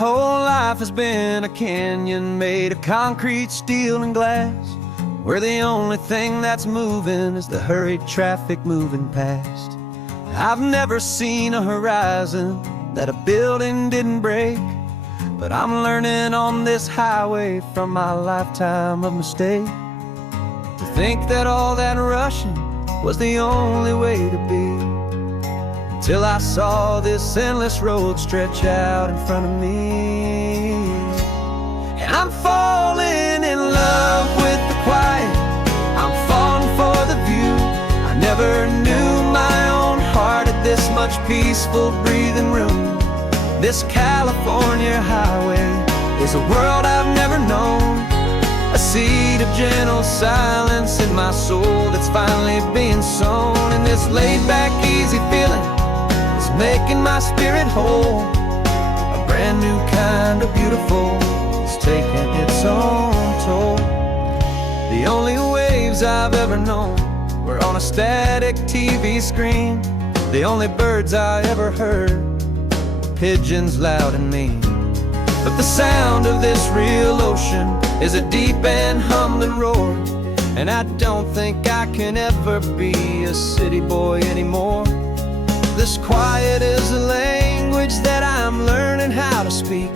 whole life has been a canyon made of concrete, steel, and glass, where the only thing that's moving is the hurried traffic moving past. I've never seen a horizon that a building didn't break, but I'm learning on this highway from my lifetime of mistakes to think that all that rushing was the only way to be, till I saw this endless road stretch out in front of me. And I'm falling in love with the quiet, I'm falling for the view. I never knew my own heart had this much peaceful breathing room. This California highway is a world I've never known, a seed of gentle silence in my soul that's finally being sown. And this laid-back, easy feeling is making my spirit whole. A brand new kind of beautiful is taking its own toll. The only waves I've ever known were on a static TV screen. The only birds I ever heard were pigeons loud and mean. But the sound of this real ocean is a deep and humbling roar, and I don't think I can ever be a city boy anymore. This quiet is a language that I'm learning how to speak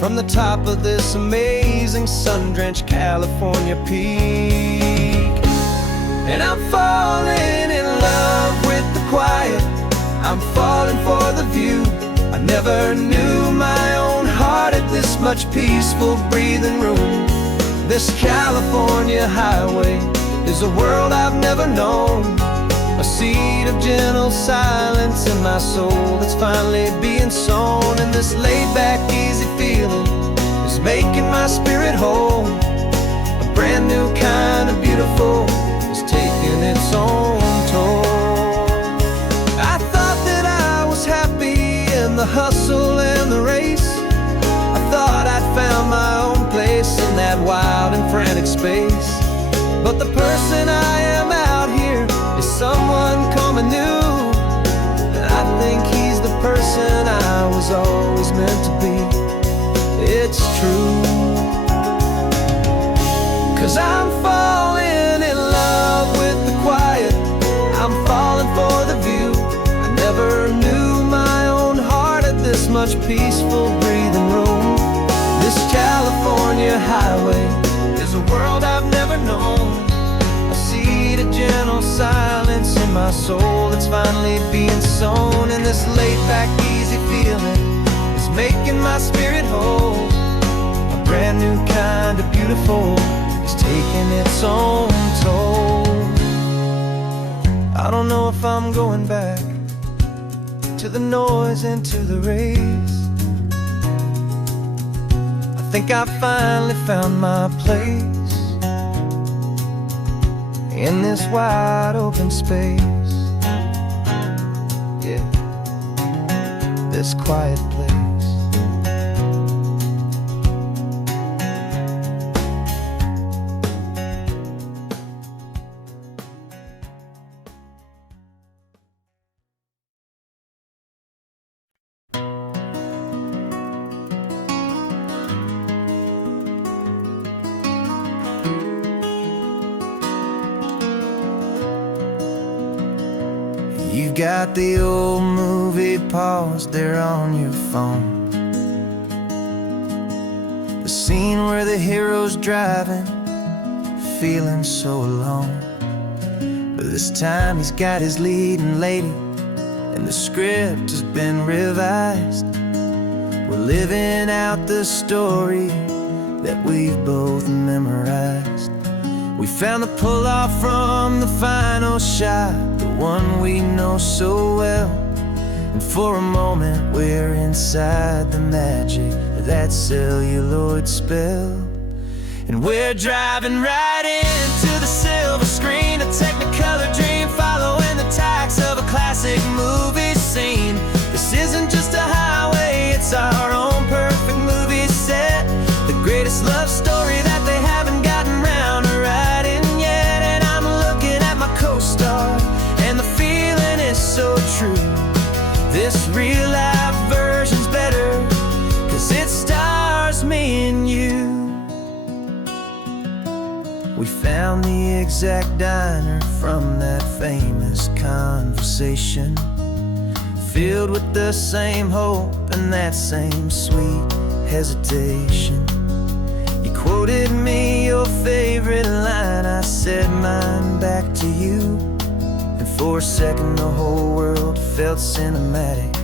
from the top of this amazing sun-drenched California peak. And I'm falling in love with the quiet, I'm falling for the view. I never knew my own heart had this much peaceful breathing room. This California highway is a world I've never known, a seed of gentle silence in my soul that's finally being sown. And this laid-back, easy feeling is making my spirit whole. A brand new kind of beautiful is taking its own toll. I thought that I was happy in the hustle and the race. I thought I'd found my own place in that wild and frantic space. But the person I am out here is someone coming new, and I think he's the person I was always meant to be. It's true, 'cause I'm falling in love with the quiet, I'm falling for the view. I never knew my own heart had this much peaceful breathing room. This California highway is a world I've never known, a seed of gentle silence in my soul that's finally being sown. And this laid-back, easy feeling is making my spirit whole. A brand new kind of beautiful is taking its own toll. I don't know if I'm going back to the noise and to the race. I think I finally found my place in this wide open space. Yeah, this quiet place. You got the old movie paused there on your phone, the scene where the hero's driving, feeling so alone. But this time he's got his leading lady, and the script has been revised. We're living out the story that we've both memorized. We found the pull-off from the final shot, the one we know so well. And for a moment we're inside the magic of that celluloid spell. And we're driving right into the silver screen, a Technicolor dream, following the tacks of a classic movie scene. This isn't just a highway, it's our own perfect movie set, the greatest love story that they haven't gotten round to writing yet. And I'm looking at my co-star, and the feeling is so true. This real-life version's better, 'cause We found the exact diner from that famous conversation, filled with the same hope and that same sweet hesitation. You quoted me your favorite line, I said mine back to you, and for a second the whole world felt cinematic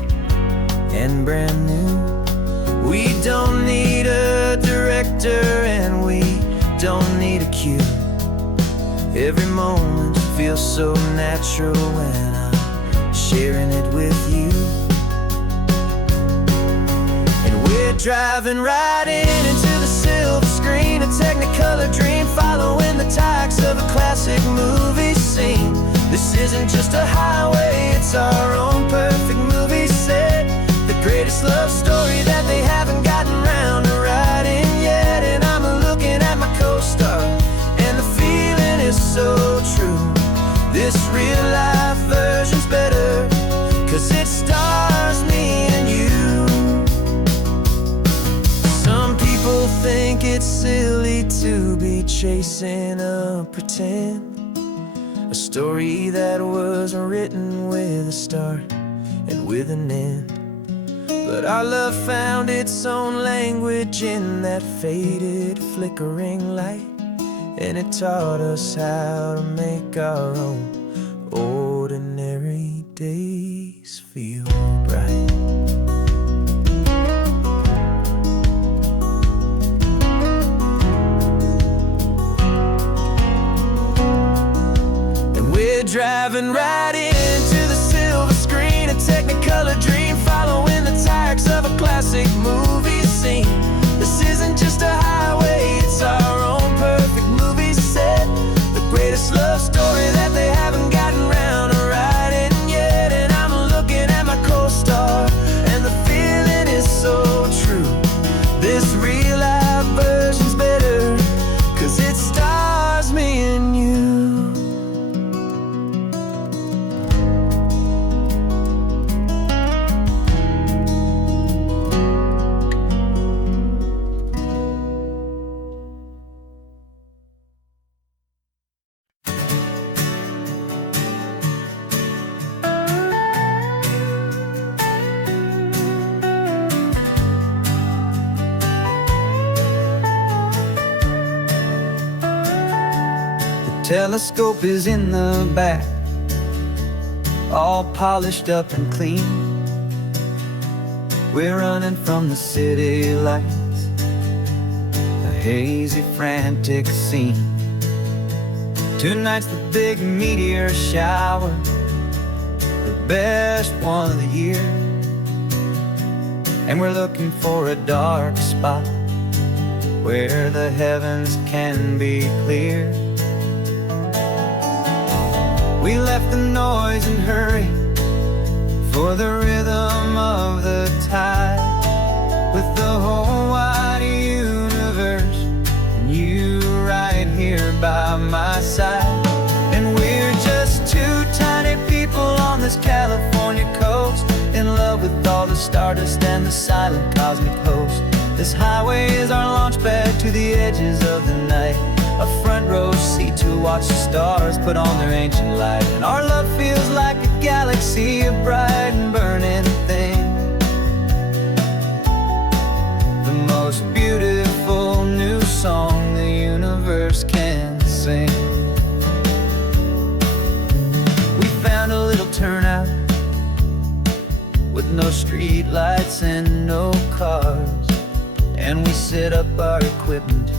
and brand new. We don't need a director and we don't need a cue. Every moment feels so natural when I'm sharing it with you. And we're driving right into the silver screen, a technicolor dream, following the tacks of a classic movie scene. This isn't just a highway, it's our own perfect movie set, the greatest love story that they haven't gotten round to writing yet. And I'm looking at my co-star, and the feeling is so true. This real life version's better, 'cause it stars me and you. Some people think it's silly to be chasing a pretend, a story that was written with a start and with an end. But our love found its own language in that faded, flickering light, and it taught us how to make our own ordinary days feel bright. And we're driving right into the silver screen, a technicolor dream, following the tacks of a classic movie scene. This isn't just a highway, it's our own perfect movie set, the greatest love story that they haven't gotten round to writing yet. And I'm looking at my co-star, and the feeling is so true. This real life version's better, 'cause it stars me and you. Telescope is in the back, all polished up and clean. We're running from the city lights, a hazy, frantic scene. Tonight's the big meteor shower, the best one of the year. And we're looking for a dark spot where the heavens can be clear. We left the noise and hurry for the rhythm of the tide, with the whole wide universe and you right here by my side. And we're just two tiny people on this California coast, in love with all the stardust and the silent cosmic host. This highway is our launch pad to the edges of the night, a front row seat to watch the stars put on their ancient light. And our love feels like a galaxy, a bright and burning thing, the most beautiful new song the universe can sing. We found a little turnout with no street lights and no cars, and we set up our equipment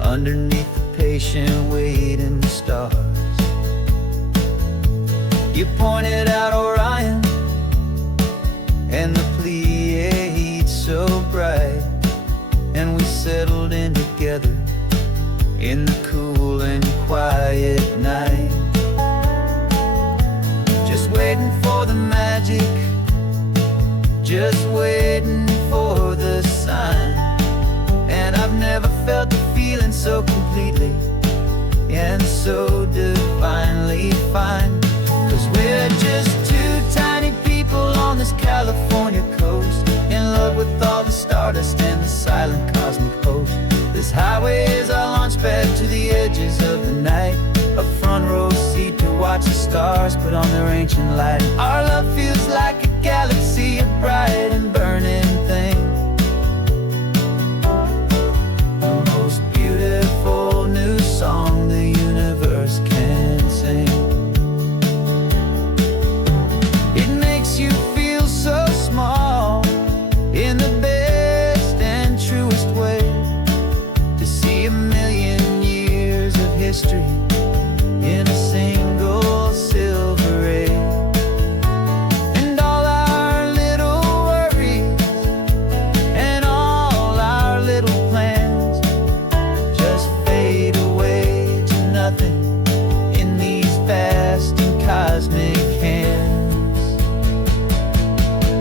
underneath the patient waiting stars. You pointed out Orion and the Pleiades so bright, and we settled in together in the cool and quiet night, just waiting for the magic, just waiting for the sign. And I've never felt the feeling so completely and so divinely fine, 'cause we're just two tiny people on this California coast, in love with all the stardust and the silent cosmic host. This highway is our launch bed to the edges of the night, a front row seat to watch the stars put on their ancient light. Our love feels like a galaxy, a bright and burning thing, the most beautiful new song the universe can sing. It makes you feel so small in the best and truest way, to see 1,000,000 years of history in a single silver ray. And all our little worries and all our little plans just fade away to nothing in these vast and cosmic hands.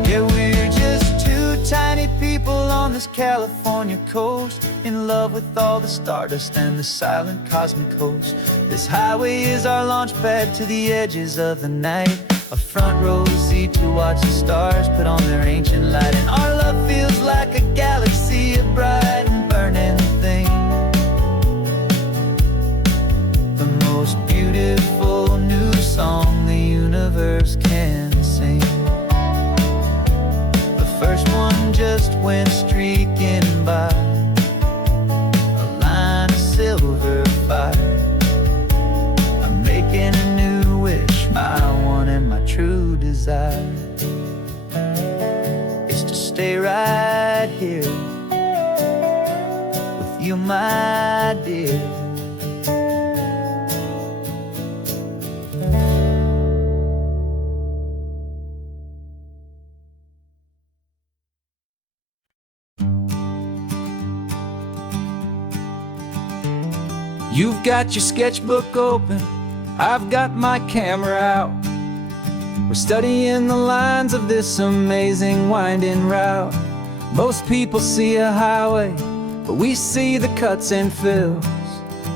Yeah, we're just two tiny people on this California coast, in love with all the stardust and the silent cosmic host. This highway is our launch pad to the edges of the night, a front row seat to watch the stars put on their ancient light. And our love feels like a galaxy, a bright and burning thing, the most beautiful new song the universe can sing. The first one just went streaking by, a line of silver fire. I'm making a new wish, my one and my true desire is to stay right here with you, my dear. You've got your sketchbook open, I've got my camera out. We're studying the lines of this amazing winding route. Most people see a highway, but we see the cuts and fills,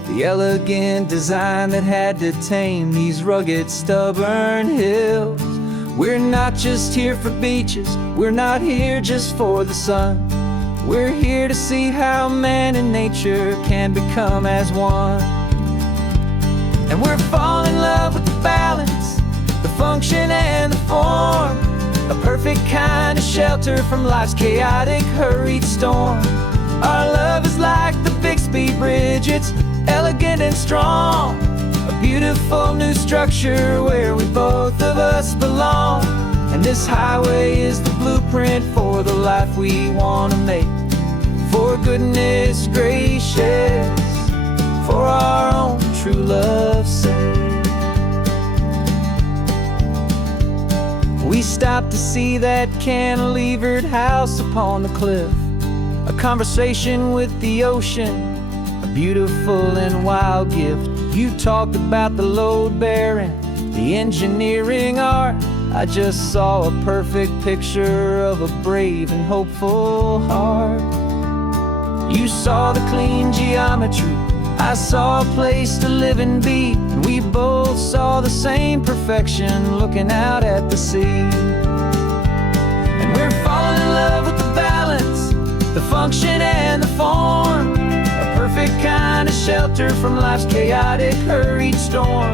the elegant design that had to tame these rugged, stubborn hills. We're not just here for beaches, we're not here just for the sun. We're here to see how man and nature can become as one. And we're falling in love with the balance, the function and the form, a perfect kind of shelter from life's chaotic, hurried storm. Our love is like the Bixby Bridge, it's elegant and strong, a beautiful new structure where we both of us belong. And this highway is the blueprint for the life we want to make. For goodness gracious, for our own true love's sake. We stopped to see that cantilevered house upon the cliff, a conversation with the ocean, a beautiful and wild gift. You talked about the load bearing, the engineering art. I just saw a perfect picture of a brave and hopeful heart. You saw the clean geometry, I saw a place to live and be, and we both saw the same perfection looking out at the sea. And we're falling in love with the balance, the function and the form, a perfect kind of shelter from life's chaotic, hurried storm.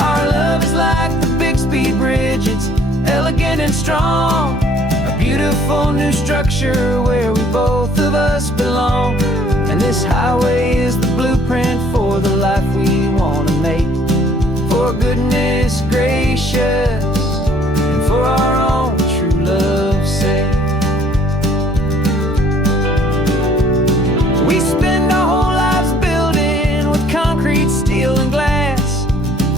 Our love is like the Bixby Bridge, it's elegant and strong, a beautiful new structure where we both of us belong. And this highway is the blueprint for the life we want to make. For goodness gracious, and for our own true love's sake. We spend our whole lives building with concrete, steel, and glass,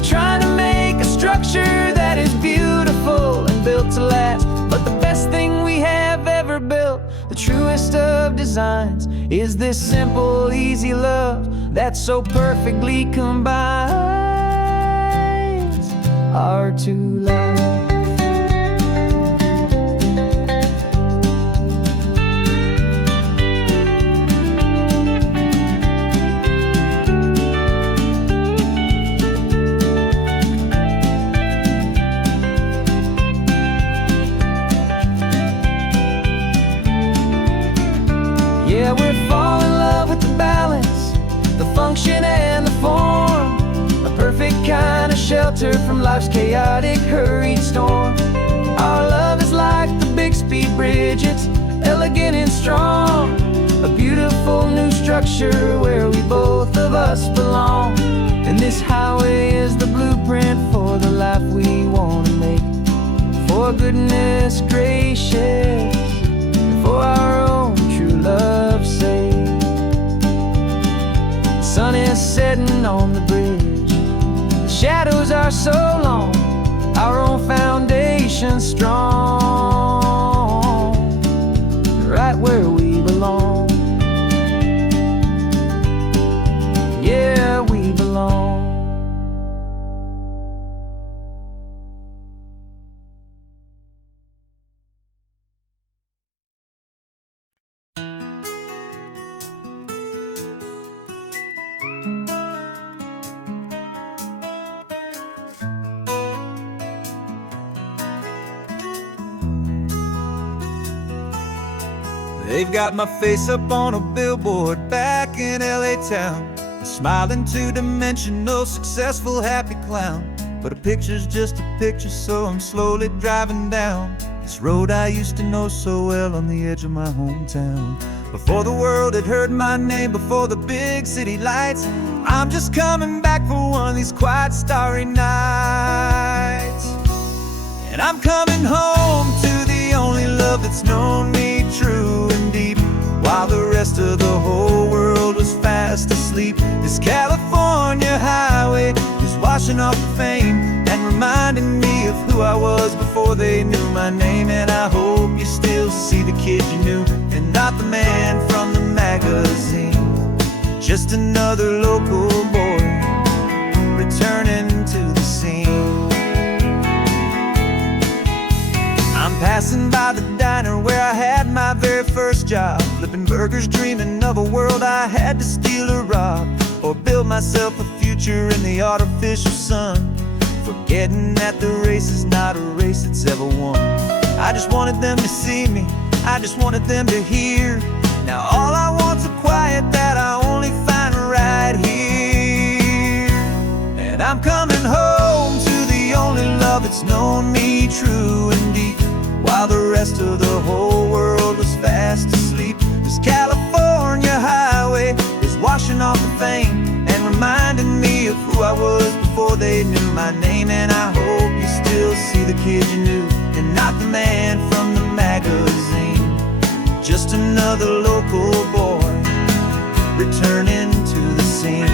trying to make a structure that is beautiful and built to last. But the best thing we have ever built, the truest of designs, is this simple, easy love that so perfectly combines our two lives. Yeah, we're falling in love with the balance, the function life's chaotic, hurried storm. Our love is like the Bixby Bridge, it's elegant and strong. A beautiful new structure where we both of us belong. And this highway is the blueprint for the life we want to make. For goodness gracious, for our own true love's sake. The sun is setting on the bridge, the shadows are so long, our own foundation strong, right where we belong. Yeah, we belong. They've got my face up on a billboard back in LA town, a smiling two-dimensional, successful, happy clown. But a picture's just a picture, so I'm slowly driving down this road I used to know so well on the edge of my hometown. Before the world had heard my name, before the big city lights, I'm just coming back for one of these quiet, starry nights. And I'm coming home to the only love that's known me true and deep, while the rest of the whole world was fast asleep. This California highway is washing off the fame and reminding me of who I was before they knew my name. And I hope you still see the kid you knew, and not the man from the magazine. Just another local boy returning to the scene. I'm passing by the diner where I had my very first job, flipping burgers, dreaming of a world I had to steal or rob, or build myself a future in the artificial sun, forgetting that the race is not a race that's ever won. I just wanted them to see me, I just wanted them to hear. Now all I want's a quiet that I only find right here. And I'm coming home to the only love that's known me true and deep, while the rest of the whole world was fast asleep. This California highway is washing off the fame and reminding me of who I was before they knew my name. And I hope you still see the kid you knew, and not the man from the magazine. Just another local boy returning to the scene.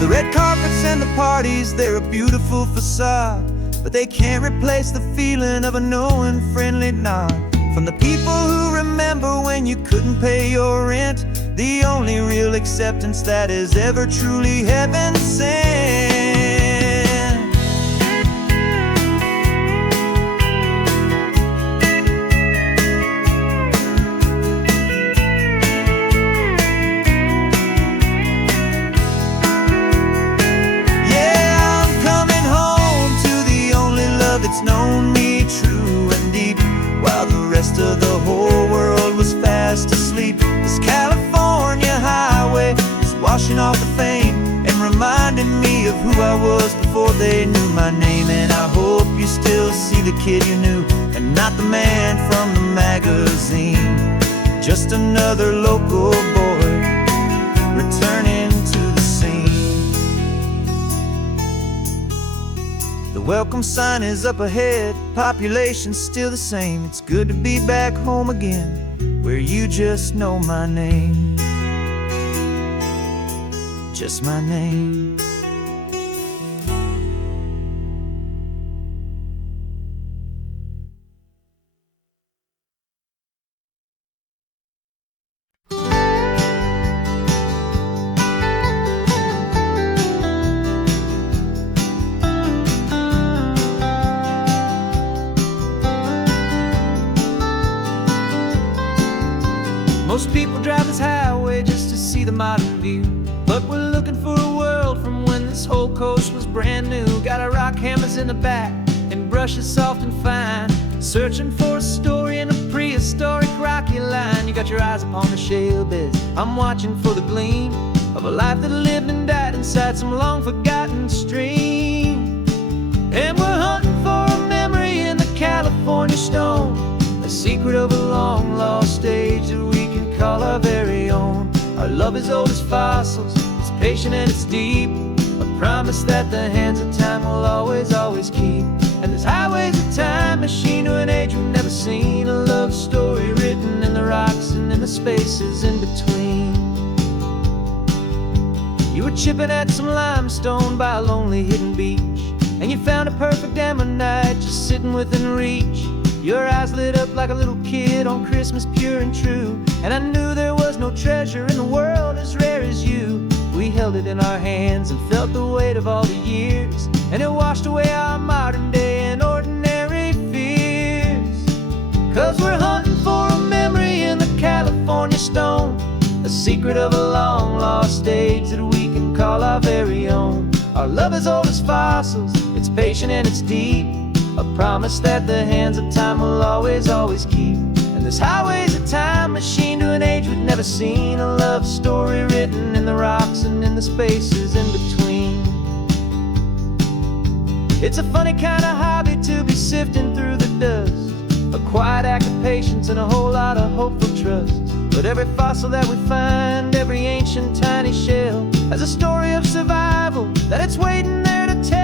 The red carpets and the parties, they're a beautiful facade, but they can't replace the feeling of a knowing, friendly nod from the people who remember when you couldn't pay your rent. The only real acceptance that is ever truly heaven sent. It's known me true and deep, while the rest of the whole world was fast asleep. This California highway is washing off the fame and reminding me of who I was before they knew my name. And I hope you still see the kid you knew, and not the man from the magazine. Just another local boy returning to the scene. The welcome sign is up ahead, population's still the same. It's good to be back home again, where you just know my name. Just my name. Most people drive this highway just to see the modern view, but we're looking for a world from when this whole coast was brand new. Got our rock hammers in the back and brushes soft and fine, searching for a story in a prehistoric rocky line. You got your eyes upon the shale beds, I'm watching for the gleam of a life that lived and died in inside some long-forgotten stream. And we're hunting for a memory in the California stone, a secret of a long-lost age that we can call our very own. Our love is old as fossils, it's patient and it's deep, a promise that the hands of time will always, always keep. And this highway's a time machine to an age we've never seen, a love story written in the rocks and in the spaces in between. You were chipping at some limestone by a lonely hidden beach, and you found a perfect ammonite just sitting within reach. Your eyes lit up like a little kid on Christmas, pure and true, and I knew there was no treasure in the world as rare as you. We held it in our hands and felt the weight of all the years, and it washed away our modern day and ordinary fears. 'Cause we're hunting for a memory in the California stone, a secret of a long-lost age that we can call our very own. Our love is old as fossils, it's patient and it's deep, a promise that the hands of time will always, always keep. And this highway's a time machine to an age we've never seen, a love story written in the rocks and in the spaces in between. It's a funny kind of hobby to be sifting through the dust, a quiet act of patience and a whole lot of hopeful trust. But every fossil that we find, every ancient tiny shell, has a story of survival that it's waiting there to tell.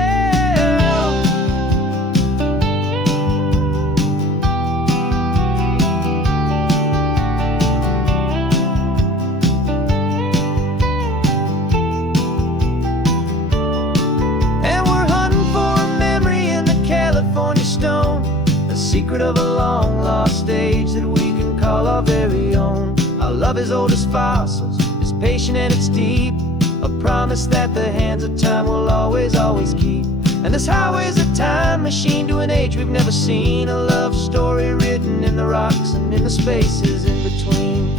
Secret of a long-lost age that we can call our very own. Our love is old as fossils, it's patient and it's deep, a promise that the hands of time will always, always keep. And this highway's a time machine to an age we've never seen, a love story written in the rocks and in the spaces in between.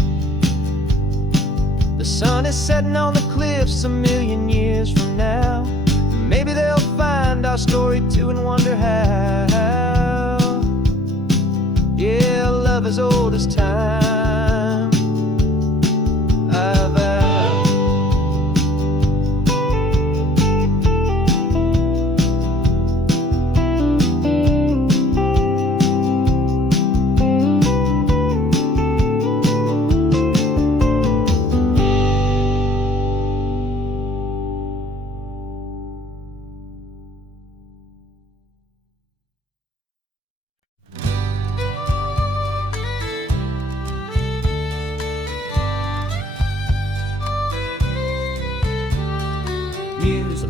The sun is setting on the cliffs a million years from now. Maybe they'll find our story too and wonder how. Yeah, love is old as time, I vow.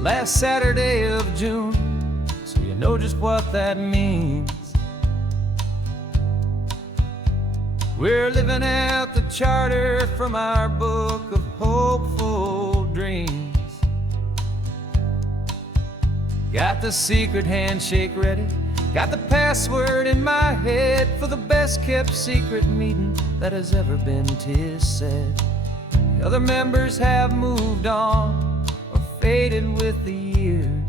Last Saturday of June, so you know just what that means. We're living out the charter from our book of hopeful dreams. Got the secret handshake ready, got the password in my head for the best kept secret meeting that has ever been, 'tis said. The other members have moved on, faded with the years,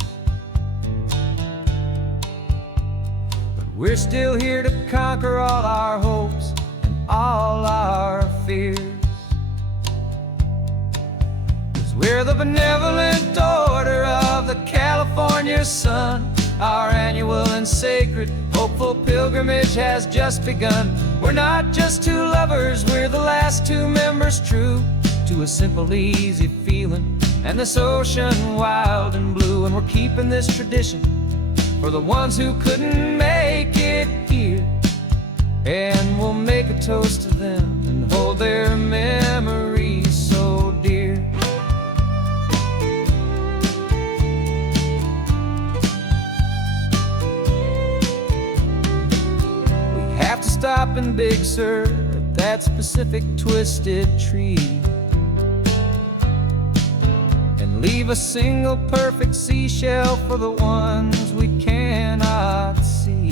but we're still here to conquer all our hopes and all our fears. 'Cause we're the benevolent order of the California sun. Our annual and sacred hopeful pilgrimage has just begun. We're not just two lovers, we're the last two members true to a simple, easy feeling and this ocean wild and blue. And we're keeping this tradition for the ones who couldn't make it here, and we'll make a toast to them and hold their memories so dear. We have to stop in Big Sur at that specific twisted tree, leave a single perfect seashell for the ones we cannot see.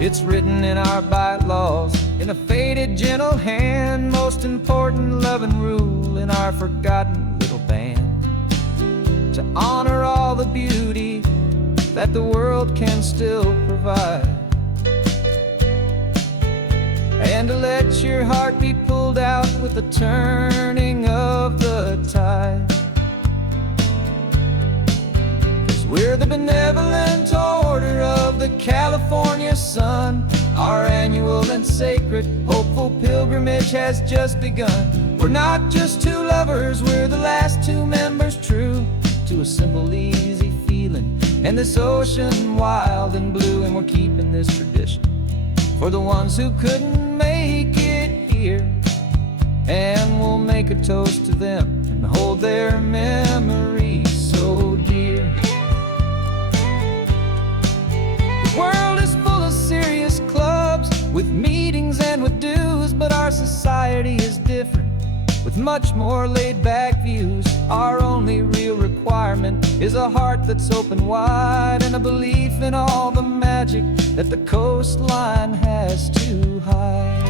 It's written in our bylaws, in a faded gentle hand, most important loving rule in our forgotten little band, to honor all the beauty that the world can still provide, and to let your heart be pulled out with the turning of the tide. 'Cause we're the benevolent order of the California sun. Our annual and sacred, hopeful pilgrimage has just begun. We're not just two lovers, we're the last two members true to a simple, easy feeling, and this ocean wild and blue. And we're keeping this tradition for the ones who couldn't make it here, and we'll make a toast to them and hold their memories so dear. The world is full of serious clubs with meetings and with dues, but our society is different with much more laid-back views. Our only real requirement is a heart that's open wide, and a belief in all the magic that the coastline has to hide.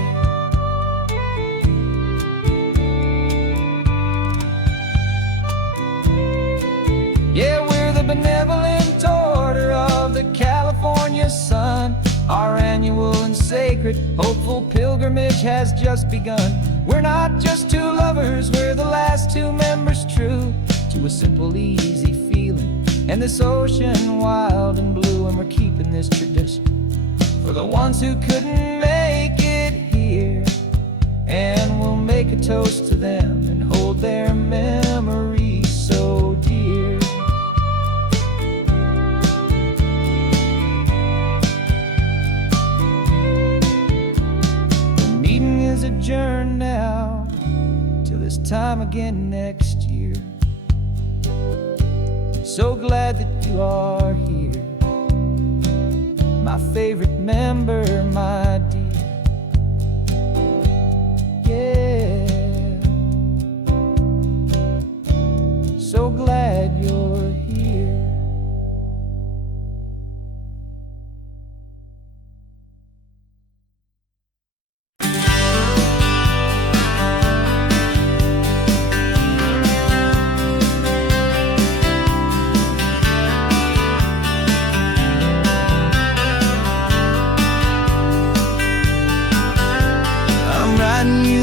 Yeah, we're the benevolent order of the California sun. Our annual and sacred, hopeful pilgrimage has just begun. We're not just two lovers, we're the last two members true to a simple, easy feeling, and this ocean wild and blue. And we're keeping this tradition for the ones who couldn't make it here, and we'll make a toast to them and hold their memories so dear. The meeting is adjourned now till this time again next year. So glad that you are here, my favorite member, my dear. Yeah, so glad you're here.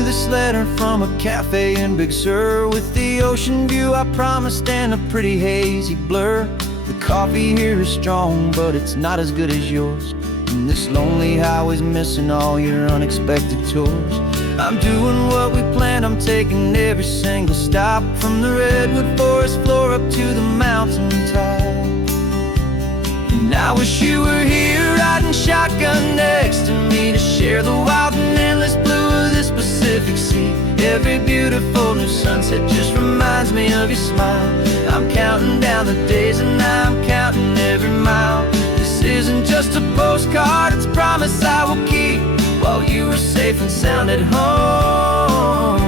This letter from a cafe in Big Sur, with the ocean view I promised and a pretty hazy blur. The coffee here is strong, but it's not as good as yours, and this lonely highway's missing all your unexpected tours. I'm doing what we planned, I'm taking every single stop, from the redwood forest floor up to the mountain top. And I wish you were here riding shotgun next to me to share the wild and endless blue of this Pacific Sea. Every beautiful new sunset just reminds me of your smile. I'm counting down the days and I'm counting every mile. This isn't just a postcard, it's a promise I will keep, while you are safe and sound at home,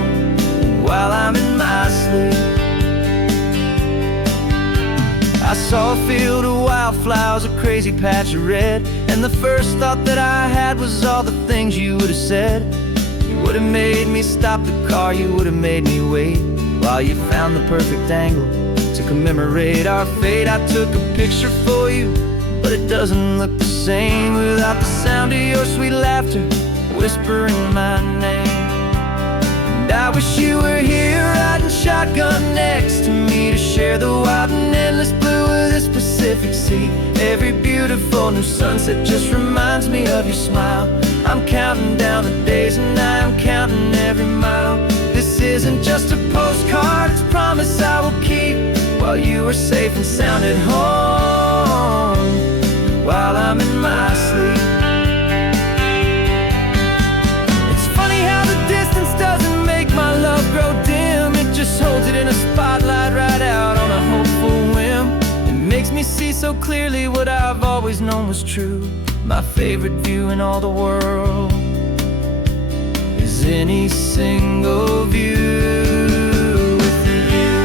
while I'm in my sleep. I saw a field of wildflowers, a crazy patch of red, and the first thought that I had was all the things you would have said. You would have made me stop the car, you would have made me wait, while you found the perfect angle to commemorate our fate. I took a picture for you, but it doesn't look the same without the sound of your sweet laughter whispering my name. And I wish you were here riding shotgun next to me to share the wild and endless blue of this Pacific Sea. Every beautiful new sunset just reminds me of your smile. I'm counting down the days and I'm counting every mile. This isn't just a postcard, it's a promise I will keep, while you are safe and sound at home, while I'm in my sleep. It's funny how the distance doesn't make my love grow dim, it just holds it in a spotlight right out on a hopeful whim. It makes me see so clearly what I've always known was true. My favorite view in all the world is any single view with you.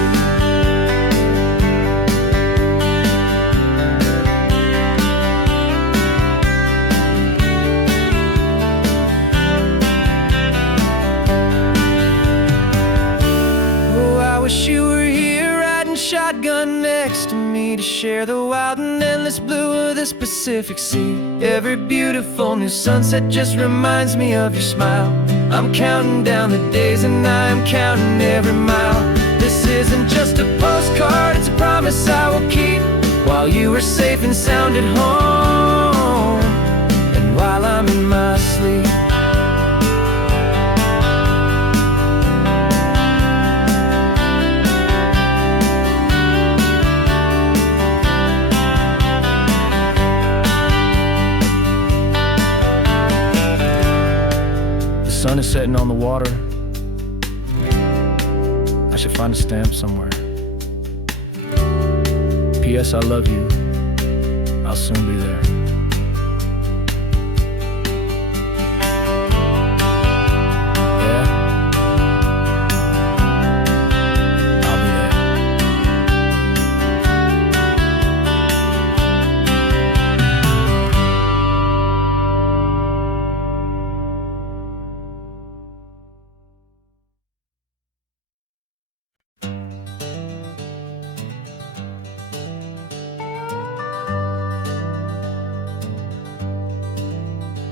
Oh, I wish you were here riding shotgun next to me to share the wild and endless blue of this Pacific Sea. Every beautiful new sunset just reminds me of your smile. I'm counting down the days and I'm counting every mile. This isn't just a postcard, it's a promise I will keep, while you are safe and sound at home, and while I'm in my sleep. The sun is setting on the water. I should find a stamp somewhere. P.S. I love you. I'll soon be there. Yeah? I'll be there.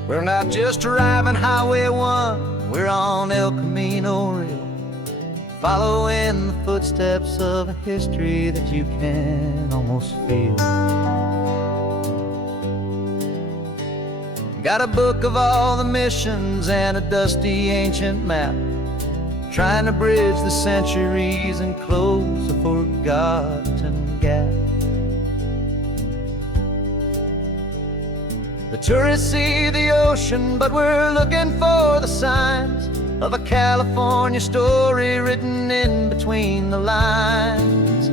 We're not just driving Highway 1, we're on El Camino Real, following the footsteps of a history that you can almost feel. Got a book of all the missions and a dusty ancient map, trying to bridge the centuries and close a forgotten gap. The tourists see the ocean, but we're looking for the signs of a California story written in between the lines.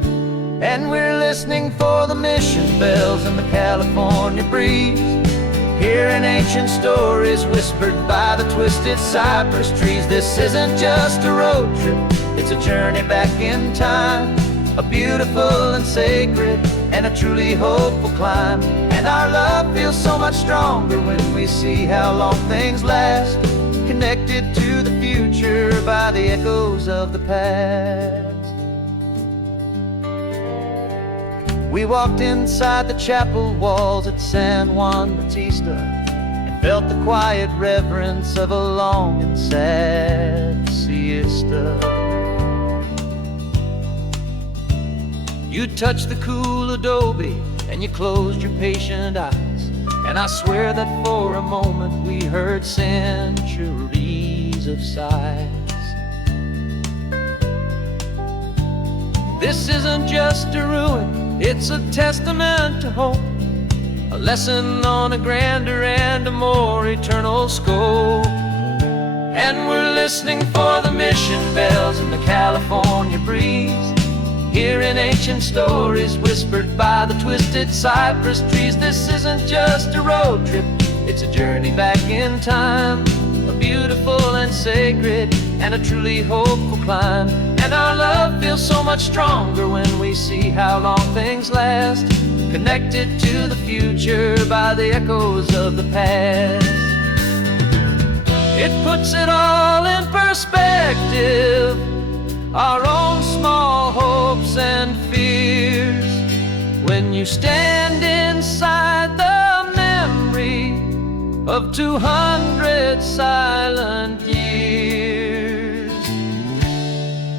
And we're listening for the mission bells in the California breeze, hearing ancient stories whispered by the twisted cypress trees. This isn't just a road trip, it's a journey back in time, a beautiful and sacred and a truly hopeful climb. And our love feels so much stronger when we see how long things last, connected to the future by the echoes of the past. We walked inside the chapel walls at San Juan Bautista and felt the quiet reverence of a long and sad siesta. You touched the cool adobe and you closed your patient eyes, and I swear that for a moment we heard centuries of sighs. This isn't just a ruin, it's a testament to hope, a lesson on a grander and a more eternal scope. And we're listening for the mission bells in the California breeze, hearing ancient stories whispered by the twisted cypress trees. This isn't just a road trip, it's a journey back in time, a beautiful and sacred and a truly hopeful climb. And our love feels so much stronger when we see how long things last, connected to the future by the echoes of the past. It puts it all in perspective, our own small hopes and fears, when you stand inside the memory of 200 silent years.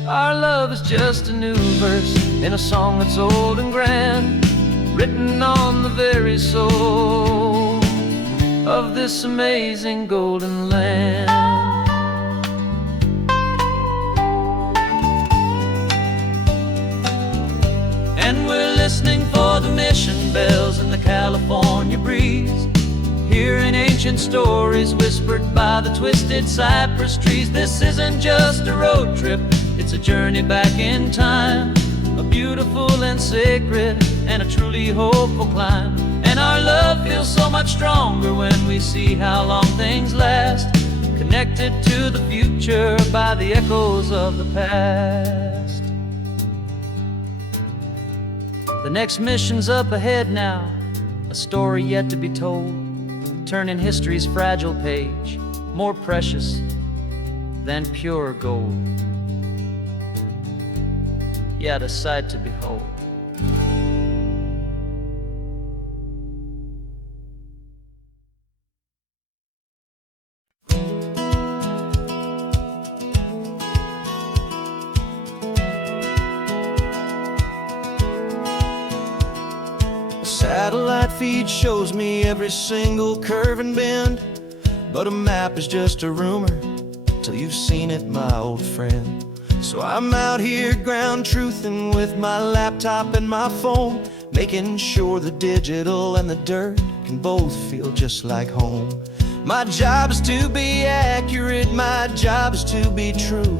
Our love is just a new verse in a song that's old and grand, written on the very soul of this amazing golden land. And we're listening for the mission bells in the California breeze, hearing ancient stories whispered by the twisted cypress trees. This isn't just a road trip, it's a journey back in time, a beautiful and sacred and a truly hopeful climb. And our love feels so much stronger when we see how long things last, connected to the future by the echoes of the past. The next mission's up ahead now, a story yet to be told, turning history's fragile page more precious than pure gold. Yet a sight to behold. satellite feed shows me every single curve and bend, but a map is just a rumor till you've seen it, my old friend. So I'm out here ground truthing with my laptop and my phone, making sure the digital and the dirt can both feel just like home. My job is to be accurate, my job is to be true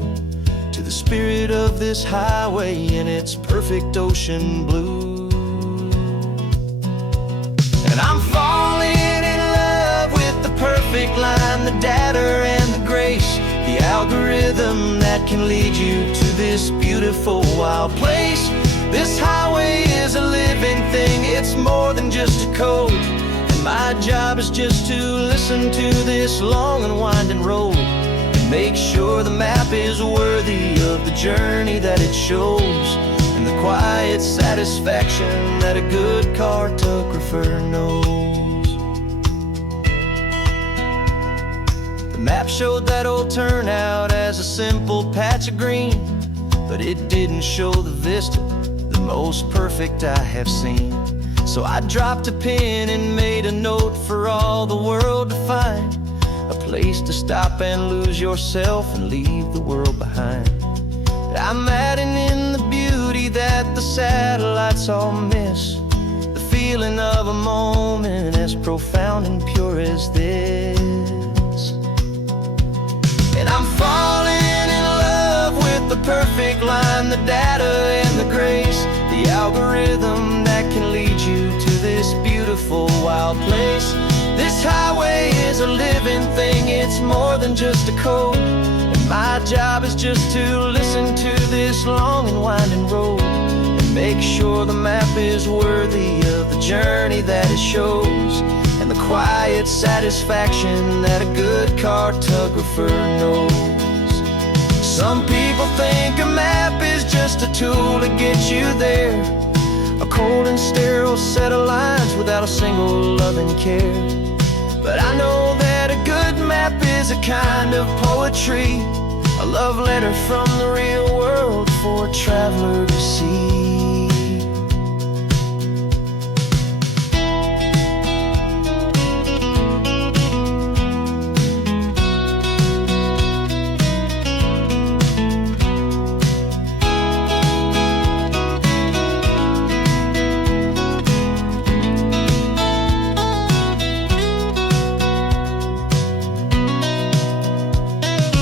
to the spirit of this highway in its perfect ocean blue. And I'm falling in love with the perfect line, the data and the grace, the algorithm that can lead you to this beautiful wild place. This highway is a living thing, it's more than just a code. And my job is just to listen to this long and winding road and make sure the map is worthy of the journey that it shows, and the quiet satisfaction that a good cartographer knows. The map showed that old turnout as a simple patch of green, but it didn't show the vista, the most perfect I have seen. So I dropped a pin and made a note for all the world to find, a place to stop and lose yourself and leave the world behind. I'm adding in the beauty that the satellites all miss, the feeling of a moment as profound and pure as this. And I'm falling in love with the perfect line, the data and the grace, the algorithm that can lead you to this beautiful wild place. This highway is a living thing, it's more than just a code. And my job is just to listen to this long and winding road and make sure the map is worthy of the journey that it shows, and the quiet satisfaction that a good cartographer knows. Some people think a map is just a tool to get you there, a cold and sterile set of lines without a single loving care. But I know that a good map is a kind of poetry, a love letter from the real world for a traveler to see.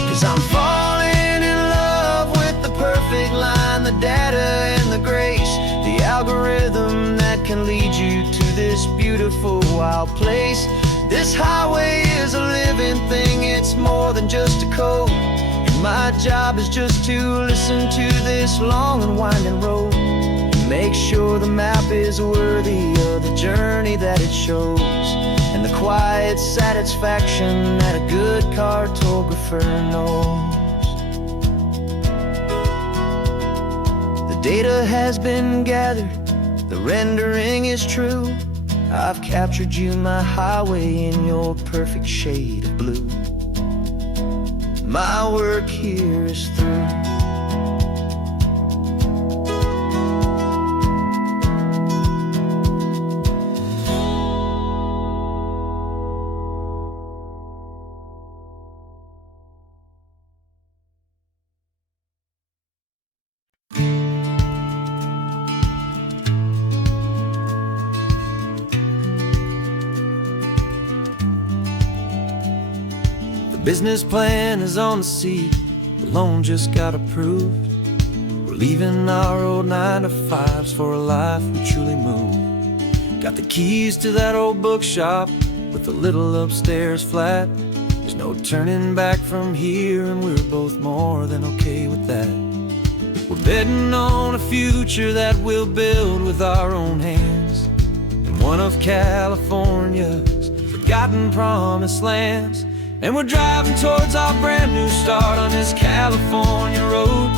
'Cause I'm falling in love with the perfect line, the data and the grace, the algorithm that can lead you to this beautiful wild place. This highway is a living thing, it's more than just a code. And my job is just to listen to this long and winding road and make sure the map is worthy of the journey that it shows, and the quiet satisfaction that a good cartographer knows. The data has been gathered, the rendering is true. I've captured you, my highway, in your perfect shade of blue. My work here is through. Business plan is on the seat, the loan just got approved. We're leaving our old 9-to-5s for a life we truly move. Got the keys to that old bookshop with the little upstairs flat. There's no turning back from here, and we're both more than okay with that. We're betting on a future that we'll build with our own hands in one of California's forgotten promised lands. And we're driving towards our brand new start on this California road,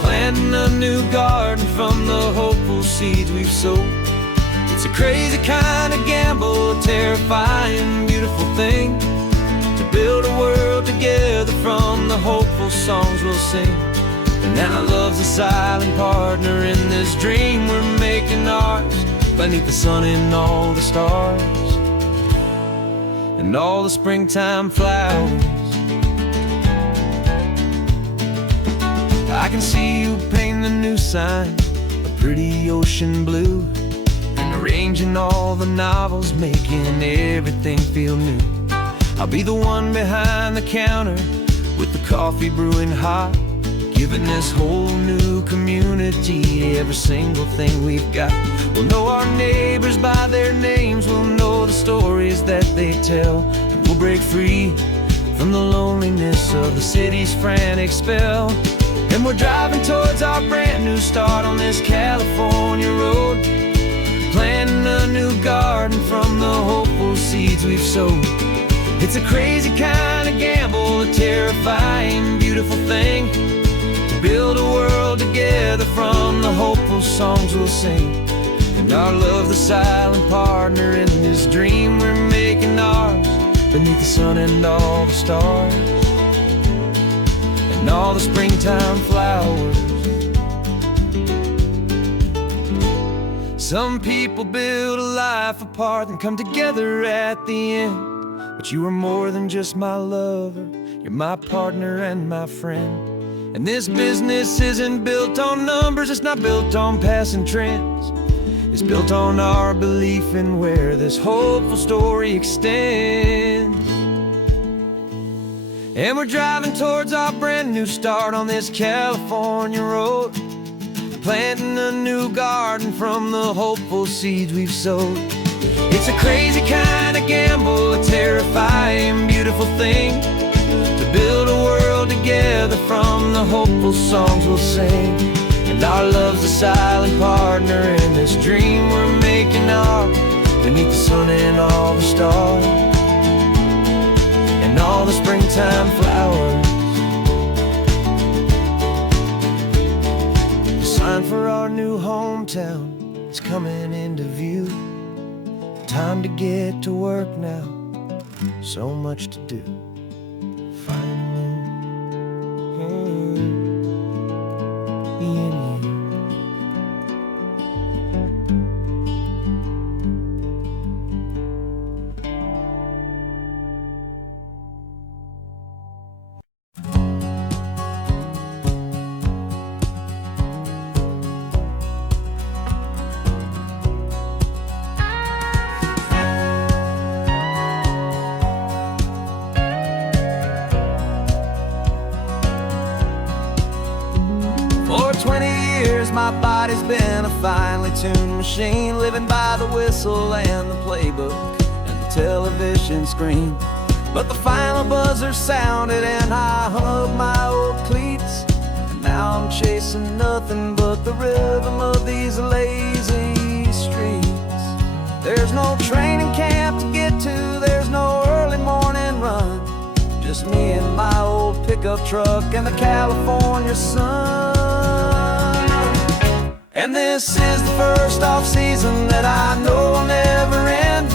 planting a new garden from the hopeful seeds we've sowed. It's a crazy kind of gamble, a terrifying, beautiful thing, to build a world together from the hopeful songs we'll sing. And now love's a silent partner in this dream we're making ours. beneath the sun and all the stars, and all the springtime flowers. I can see you painting a new sign, a pretty ocean blue, and arranging all the novels, making everything feel new. I'll be the one behind the counter with the coffee brewing hot, giving this whole new community every single thing we've got. We'll know our neighbors by their names, we'll know the stories that they tell, and we'll break free from the loneliness of the city's frantic spell. And we're driving towards our brand new start on this California road, planting a new garden from the hopeful seeds we've sowed. It's a crazy kind of gamble, a terrifying, beautiful thing, to build a world together from the hopeful songs we'll sing. And our love, the silent partner in this dream we're making ours, beneath the sun and all the stars, and all the springtime flowers. Some people build a life apart and come together at the end, but you are more than just my lover, you're my partner and my friend. And this business isn't built on numbers, it's not built on passing trends. It's built on our belief in where this hopeful story extends. And we're driving towards our brand new start on this California road, planting a new garden from the hopeful seeds we've sowed. It's a crazy kind of gamble, a terrifying, beautiful thing, to build a world together from the hopeful songs we'll sing. And our love's a silent partner in this dream we're making ours, beneath the sun and all the stars, and all the springtime flowers. The sign for our new hometown is coming into view. Time to get to work now, so much to do. Finding me in you. For 20 years my body's been a finely tuned machine, living by the whistle and the playbook and the television screen. But the final buzzer sounded and I hung up my old cleats, and now I'm chasing nothing but the rhythm of these lazy streets. There's no training camp to get to, there's no early morning run, just me and my old pickup truck and the California sun. And this is the first off-season that I know will never end,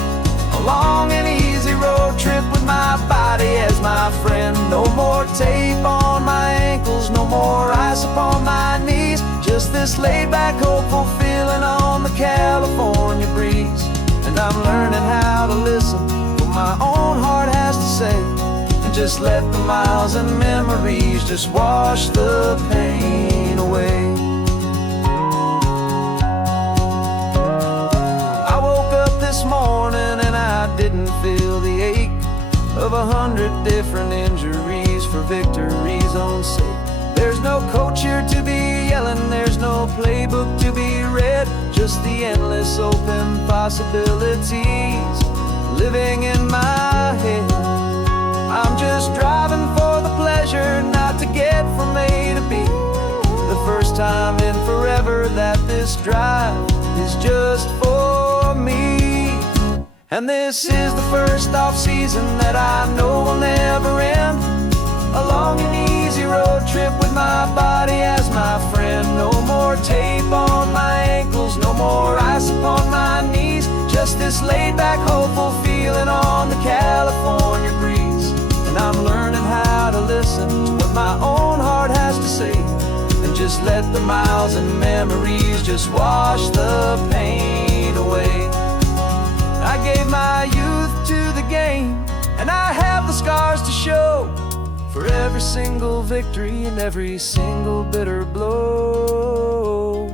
a long and easy road trip with my body as my friend. No more tape on my ankles, no more ice upon my knees, just this laid-back, hopeful feeling on the California breeze. And I'm learning how to listen to what my own heart has to say, and just let the miles and memories just wash the pain away. I woke up this morning and I didn't feel the ache of 100 different injuries for victory's own sake. There's no coach here to be yelling, there's no playbook to be read, just the endless open possibilities living in my head. I'm just driving for the pleasure, not to get from A to B. The first time in forever that this drive is just for me. And this is the first off-season that I know will never end, a long and easy road trip with my body as my friend. No more tape on my ankles, no more ice upon my knees, just this laid-back, hopeful feeling on the California breeze. And I'm learning how to listen to what my own heart has to say, and just let the miles and memories just wash the pain away. away. I gave my youth to the game, and I have the scars to show for every single victory and every single bitter blow.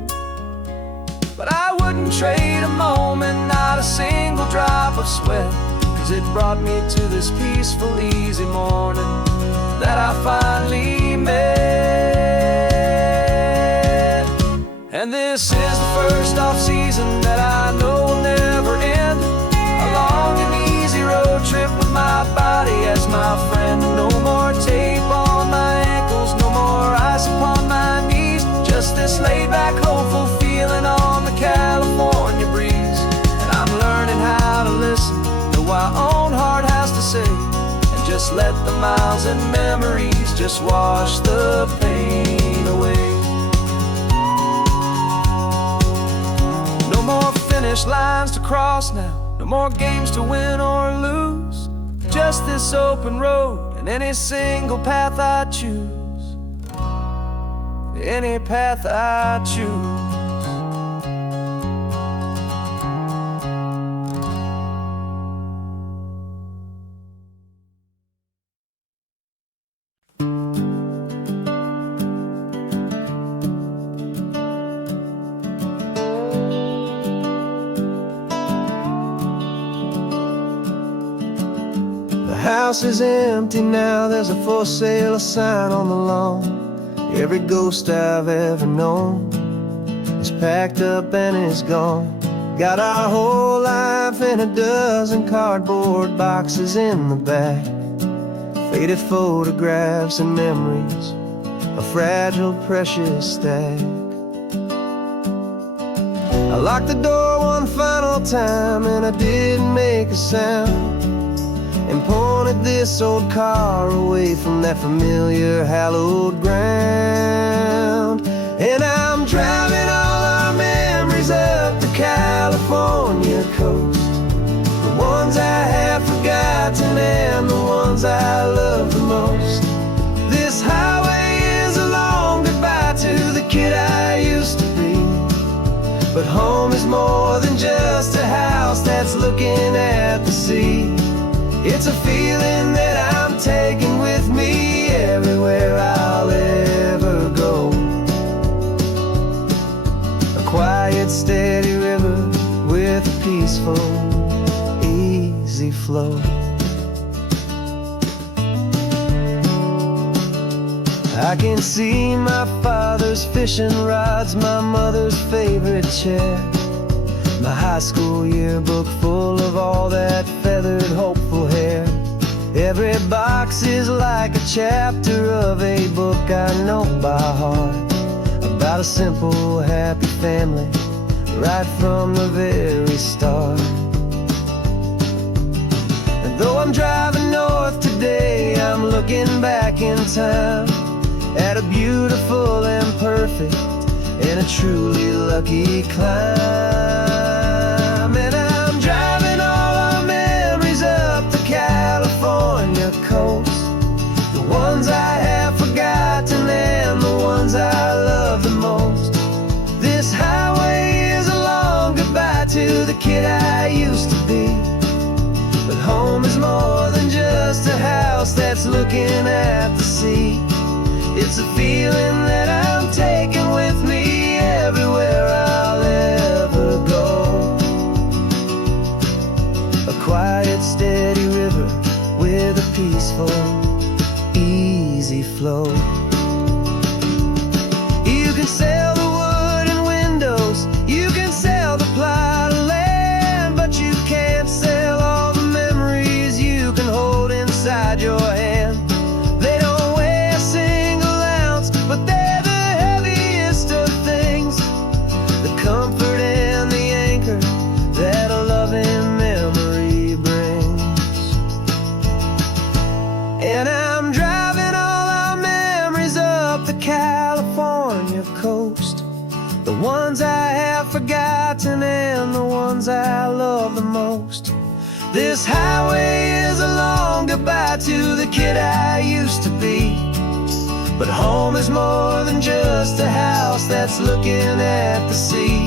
But I wouldn't trade a moment, not a single drop of sweat, 'cause it brought me to this peaceful, easy morning that I finally met. And this is the first off-season that I know will never end. A long and easy road trip with my body as my friend. No more tape on my ankles, no more ice upon my knees. Just this laid-back, hopeful feeling on the California breeze. And I'm learning how to listen to what my own heart has to say, and just let the miles and memories just wash the pain away. No more finish lines to cross now, no more games to win or lose. Just this open road and any single path I choose. Any path I choose. The house is empty now, there's a for sale sign on the lawn. Every ghost I've ever known is packed up and is gone. Got our whole life in a dozen cardboard boxes in the back. Faded photographs and memories, a fragile, precious stack. I locked the door one final time and I didn't make a sound, and pointed this old car away from that familiar hallowed ground. And I'm driving all our memories up the California coast, the ones I have forgotten and the ones I love the most. This highway is a long goodbye to the kid I used to be, but home is more than just a house that's looking at the sea. It's a feeling that I'm taking with me everywhere I'll ever go. A quiet, steady river with a peaceful, easy flow. I can see my father's fishing rods, my mother's favorite chair, my high school yearbook full of all that feathered, hopeful hair. Every box is like a chapter of a book I know by heart, about a simple, happy family right from the very start. And though I'm driving north today, I'm looking back in time at a beautiful and perfect and a truly lucky climb. And I'm driving all our memories up the California coast, the ones I have forgotten and the ones I love the most. This highway is a long goodbye to the kid I used to be, but home is more than just a house that's looking at the sea. It's a feeling that I'm taking with me everywhere I'll ever go. A quiet, steady river with a peaceful, easy flow. You can sell the wood and windows, you can sell the plot of land, but you can't sell all the memories you can hold inside your hand. They don't weigh a single ounce, but they're the heaviest of things, the comfort and the anchor that a loving memory brings. And I'm driving all our memories up the California coast, the ones I have forgotten and the ones I love the most. This highway is a long goodbye to the kid I used to be, but home is more than just a house that's looking at the sea.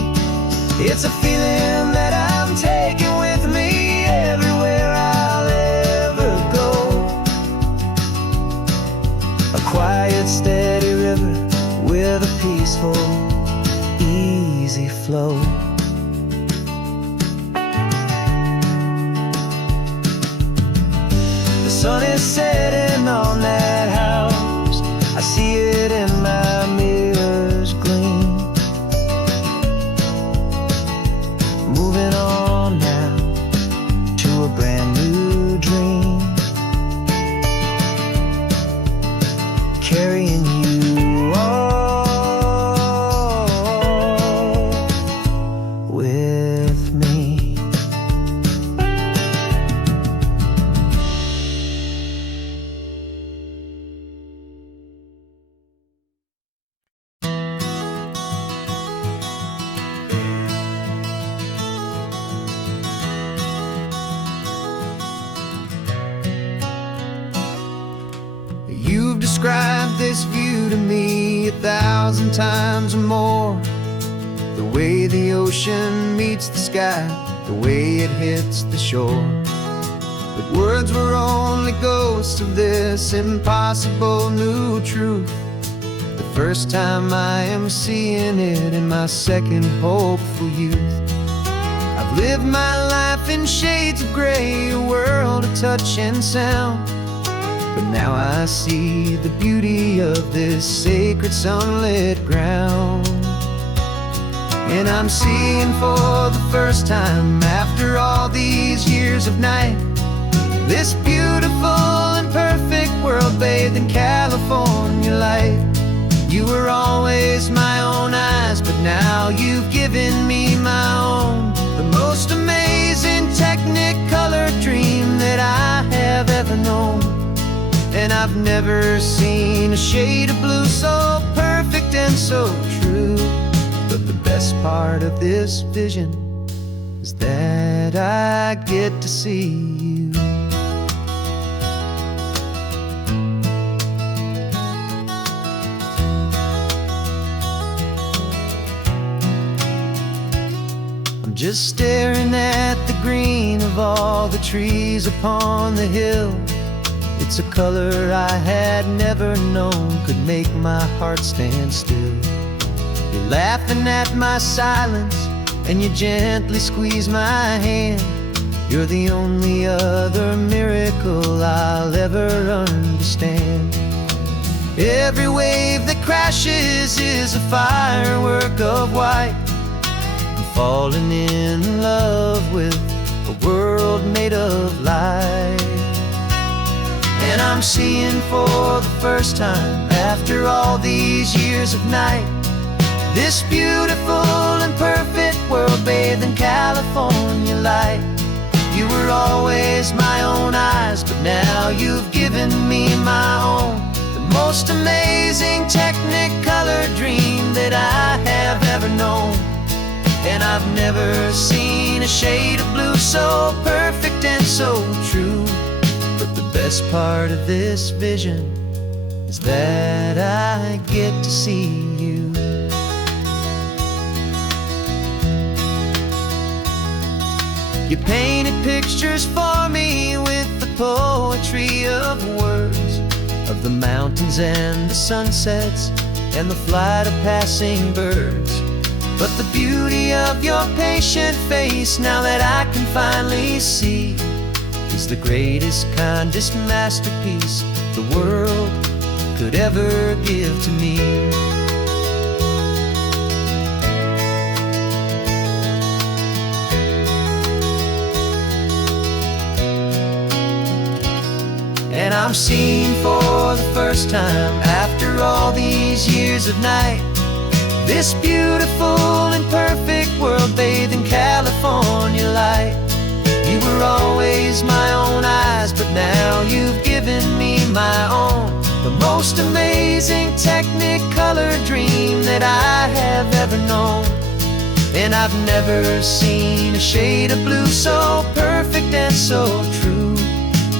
It's a feeling that I and take it with me everywhere I'll ever go. A quiet, steady river with a peaceful, easy flow. The sun is setting on that house. I see it in my mirror's gleam. Moving on now to a brand new dream. Carrying you all with me. You've described this view to me 1,000 times or more. The way the ocean meets the sky, the way it hits the shore. But words were only ghosts of this impossible new truth. The first time I am seeing it in my second hopeful youth. I've lived my life in shades of gray, a world of touch and sound. But now I see the beauty of this sacred sunlit ground. And I'm seeing for the first time, after all these years of night, this beautiful and perfect world bathed in California light. You were always my own eyes, but now you've given me my own. The most amazing technicolor dream that I have ever known. And I've never seen a shade of blue so perfect and so true. But the best part of this vision is that I get to see you. I'm just staring at the green of all the trees upon the hill. It's a color I had never known could make my heart stand still. You're laughing at my silence, and you gently squeeze my hand. You're the only other miracle I'll ever understand. Every wave that crashes is a firework of white. I'm falling in love with a world made of light. And I'm seeing for the first time, after all these years of night, this beautiful and perfect world bathed in California light. You were always my own eyes, but now you've given me my own. The most amazing technicolor dream that I have ever known. And I've never seen a shade of blue so perfect and so true. But the best part of this vision is that I get to see you. You painted pictures for me with the poetry of words, of the mountains and the sunsets and the flight of passing birds. But the beauty of your patient face, now that I can finally see, is the greatest, kindest masterpiece the world could ever give to me. And I'm seeing for the first time, after all these years of night, this beautiful and perfect world bathed in California light. You were always my own eyes, but now you've given me my own. The most amazing technicolor dream that I have ever known. And I've never seen a shade of blue so perfect and so true.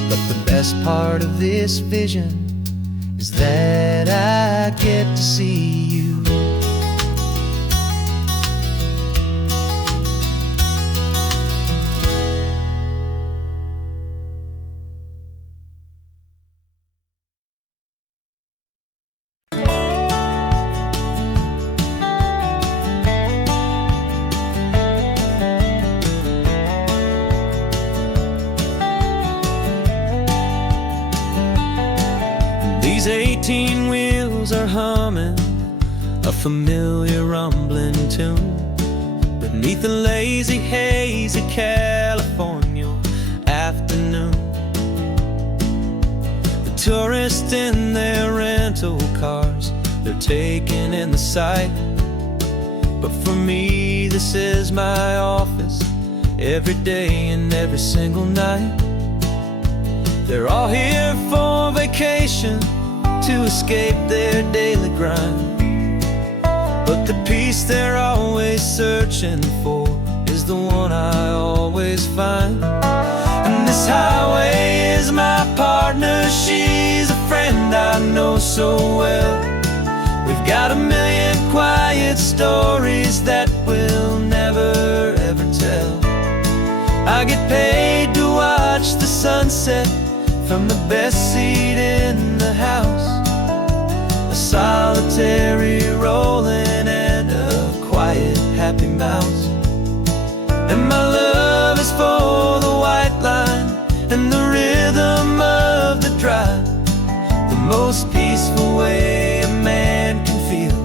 But the best part of this vision is that I get to see you. 18 wheels are humming a familiar rumbling tune beneath a lazy, hazy California afternoon. The tourists in their rental cars, they're taking in the sight. But for me, this is my office, every day and every single night. They're all here for vacation, to escape their daily grind. But the peace they're always searching for is the one I always find. And this highway is my partner, she's a friend I know so well. We've got a million quiet stories that we'll never ever tell. I get paid to watch the sunset from the best seat in the house. A solitary rolling and a quiet happy mouse. And my love is for the white line and the rhythm of the drive. The most peaceful way a man can feel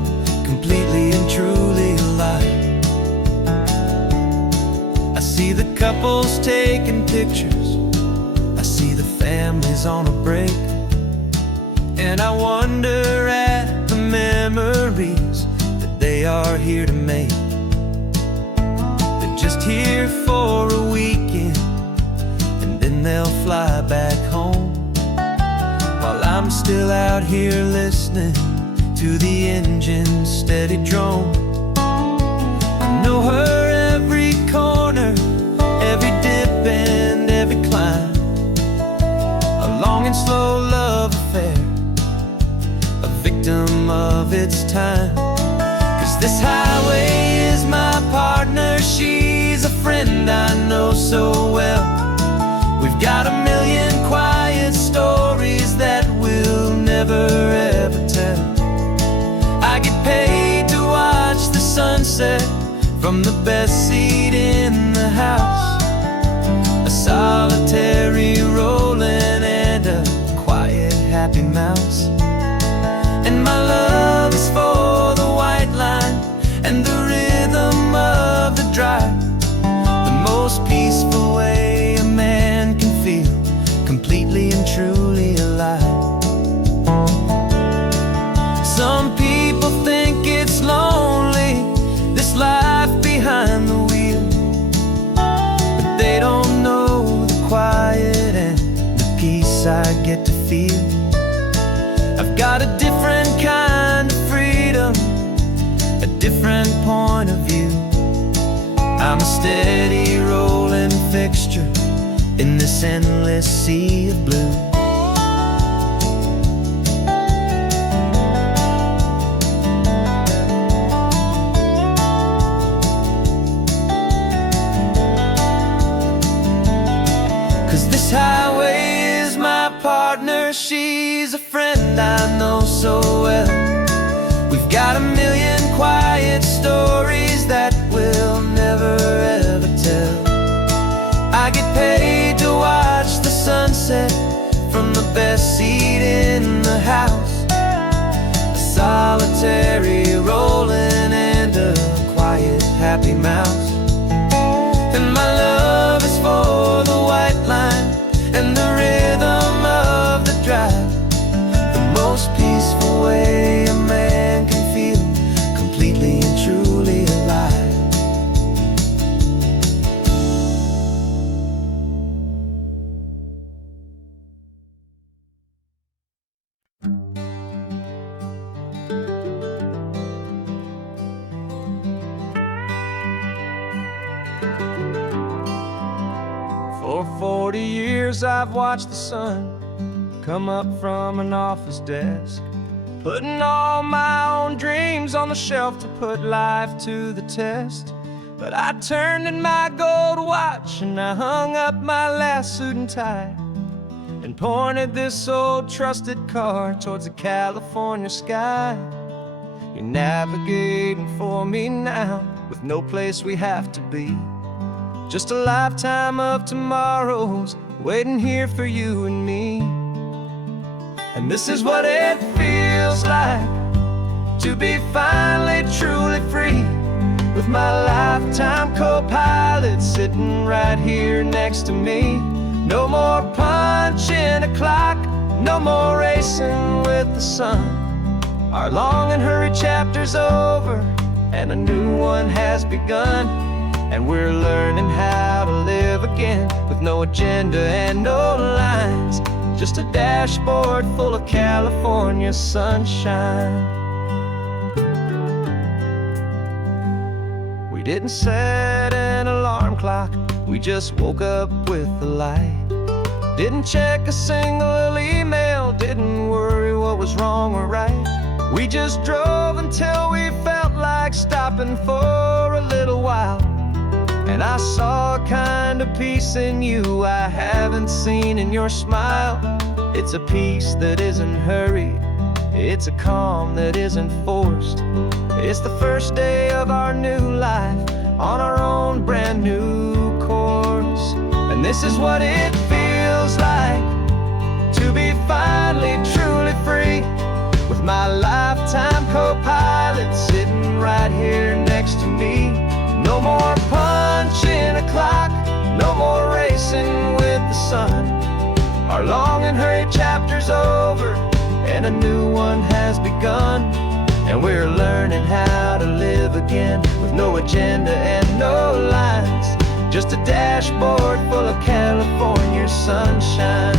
completely and truly alive. I see the couples taking pictures, I see the families on a break, and I wonder at the memories that they are here to make. They're just here for a weekend, and then they'll fly back home, while I'm still out here listening to the engine's steady drone. I know her every corner, every dip and every climb. A long and slow love affair, a victim of its time. 'Cause this highway is my partner, she's a friend I know so well. We've got a million quiet stories that we'll never ever tell. I get paid to watch the sunset from the best seat in the house. A solitary rolling and a quiet happy mouse. And my love is for the white line and the rhythm of the drive. The most peaceful way a man can feel completely and truly alive. Some people think it's lonely, this life behind the wheel, but they don't know the quiet and the peace I get to feel. I've got a different kind of freedom, a different point of view. I'm a steady rolling fixture in this endless sea of blue. This highway is my partner, she's a friend I know so well. We've got a million quiet stories that we'll never ever tell. I get paid to watch the sunset from the best seat in the house. A solitary rolling and a quiet happy mouse. And my love is for the white line and the rhythm of the drive. The most peaceful way a man can feel completely and truly alive. For 40 years I've watched the sun come up from an office desk, putting all my own dreams on the shelf to put life to the test. But I turned in my gold watch and I hung up my last suit and tie, and pointed this old trusted car towards the California sky. You're navigating for me now, with no place we have to be. Just a lifetime of tomorrows waiting here for you and me. And this is what it feels like to be finally truly free, with my lifetime co-pilot sitting right here next to me. No more punching a clock, no more racing with the sun. Our long and hurried chapter's over, and a new one has begun. And we're learning how to live again, with no agenda and no lines, just a dashboard full of California sunshine. We didn't set an alarm clock, we just woke up with the light. Didn't check a single email, didn't worry what was wrong or right. We just drove until we felt like stopping for a little while. And I saw a kind of peace in you I haven't seen in your smile. It's a peace that isn't hurried, it's a calm that isn't forced. It's the first day of our new life, on our own brand new course. And this is what it feels like to be finally truly free, with my lifetime co-pilot sitting right here next to me. No more punching a clock, no more racing with the sun. Our long and hurried chapter's over, and a new one has begun. And we're learning how to live again, with no agenda and no lines, just a dashboard full of California sunshine.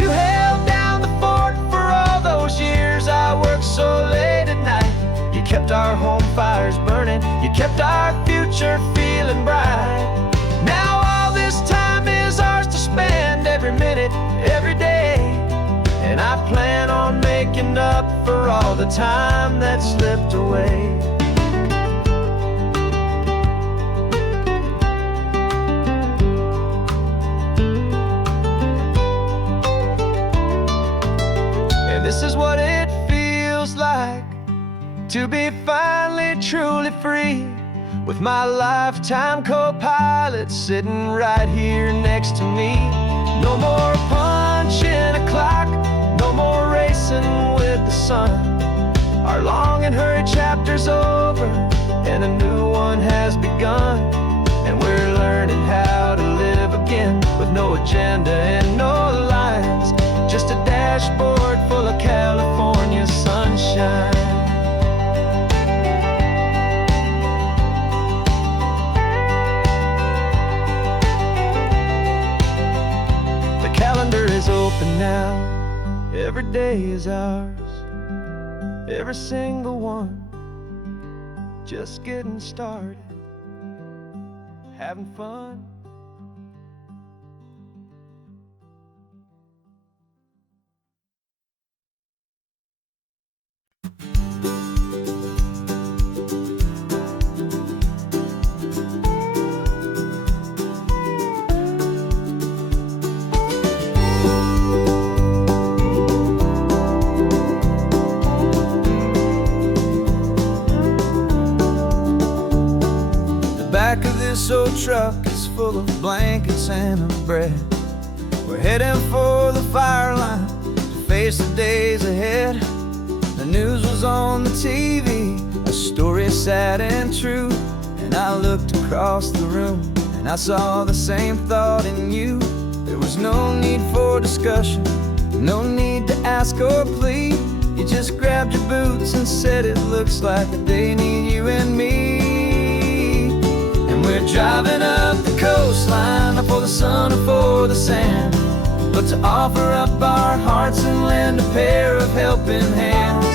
You held down the fort for all those years I worked so late at night. You kept our home fires burning, you kept our future feeling bright. Now all this time is ours to spend, every minute, every day. And I plan on making up for all the time that slipped away. And this is what it feels like to be finally truly free, with my lifetime co-pilot sitting right here next to me. No more punching a clock, no more racing with the sun. Our long and hurried chapter's over, and a new one has begun. And we're learning how to live again, with no agenda and no lines, just a dashboard full of California sunshine. The calendar is open now, every day is ours, every single one, just getting started, having fun. Back of this old truck is full of blankets and of bread. We're heading for the fire line to face the days ahead. The news was on the TV, a story sad and true. And I looked across the room and I saw the same thought in you. There was no need for discussion, no need to ask or plead. You just grabbed your boots and said it looks like they need you and me. We're driving up the coastline, not for the sun or for the sand, but to offer up our hearts and lend a pair of helping hands.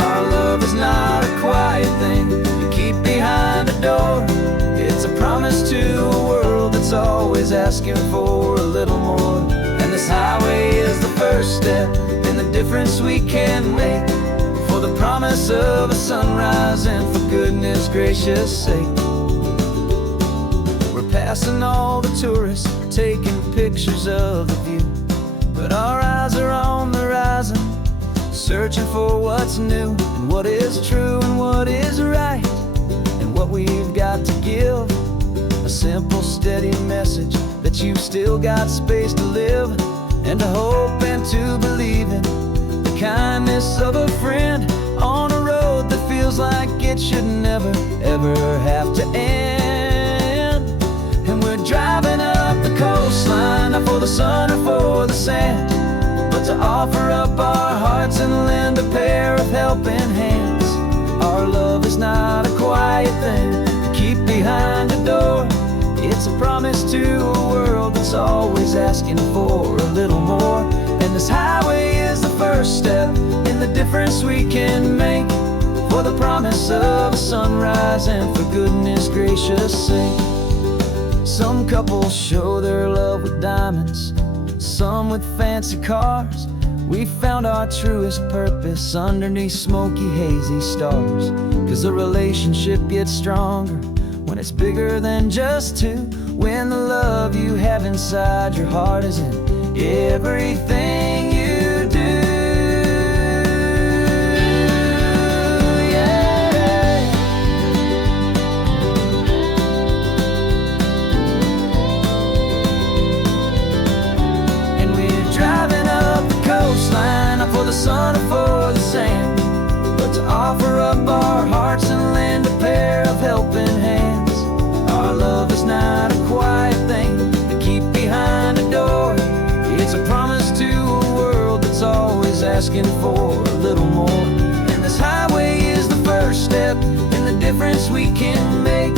Our love is not a quiet thing you keep behind a door. It's a promise to a world that's always asking for a little more. And this highway is the first step in the difference we can make, for the promise of a sunrise and for goodness gracious sake. Passing all the tourists, taking pictures of the view, but our eyes are on the horizon, searching for what's new and what is true and what is right, and what we've got to give. A simple, steady message that you've still got space to live, and to hope and to believe in the kindness of a friend on a road that feels like it should never, ever have to end. And we're driving up the coastline, not for the sun or for the sand, but to offer up our hearts and lend a pair of helping hands. Our love is not a quiet thing to keep behind a door. It's a promise to a world that's always asking for a little more. And this highway is the first step in the difference we can make, for the promise of a sunrise and for goodness gracious sake. Some couples show their love with diamonds, some with fancy cars. We found our truest purpose underneath smoky, hazy stars. 'Cause the relationship gets stronger when it's bigger than just two, when the love you have inside your heart is in everything you do. Yeah. And we're driving up the coastline, not for the sun or for the sand, but to offer up our hearts and lend a pair of helping hands. Our love is not a quiet thing to keep behind a door. It's a promise to a world that's always asking for a little more. And this highway is the first step in the difference we can make,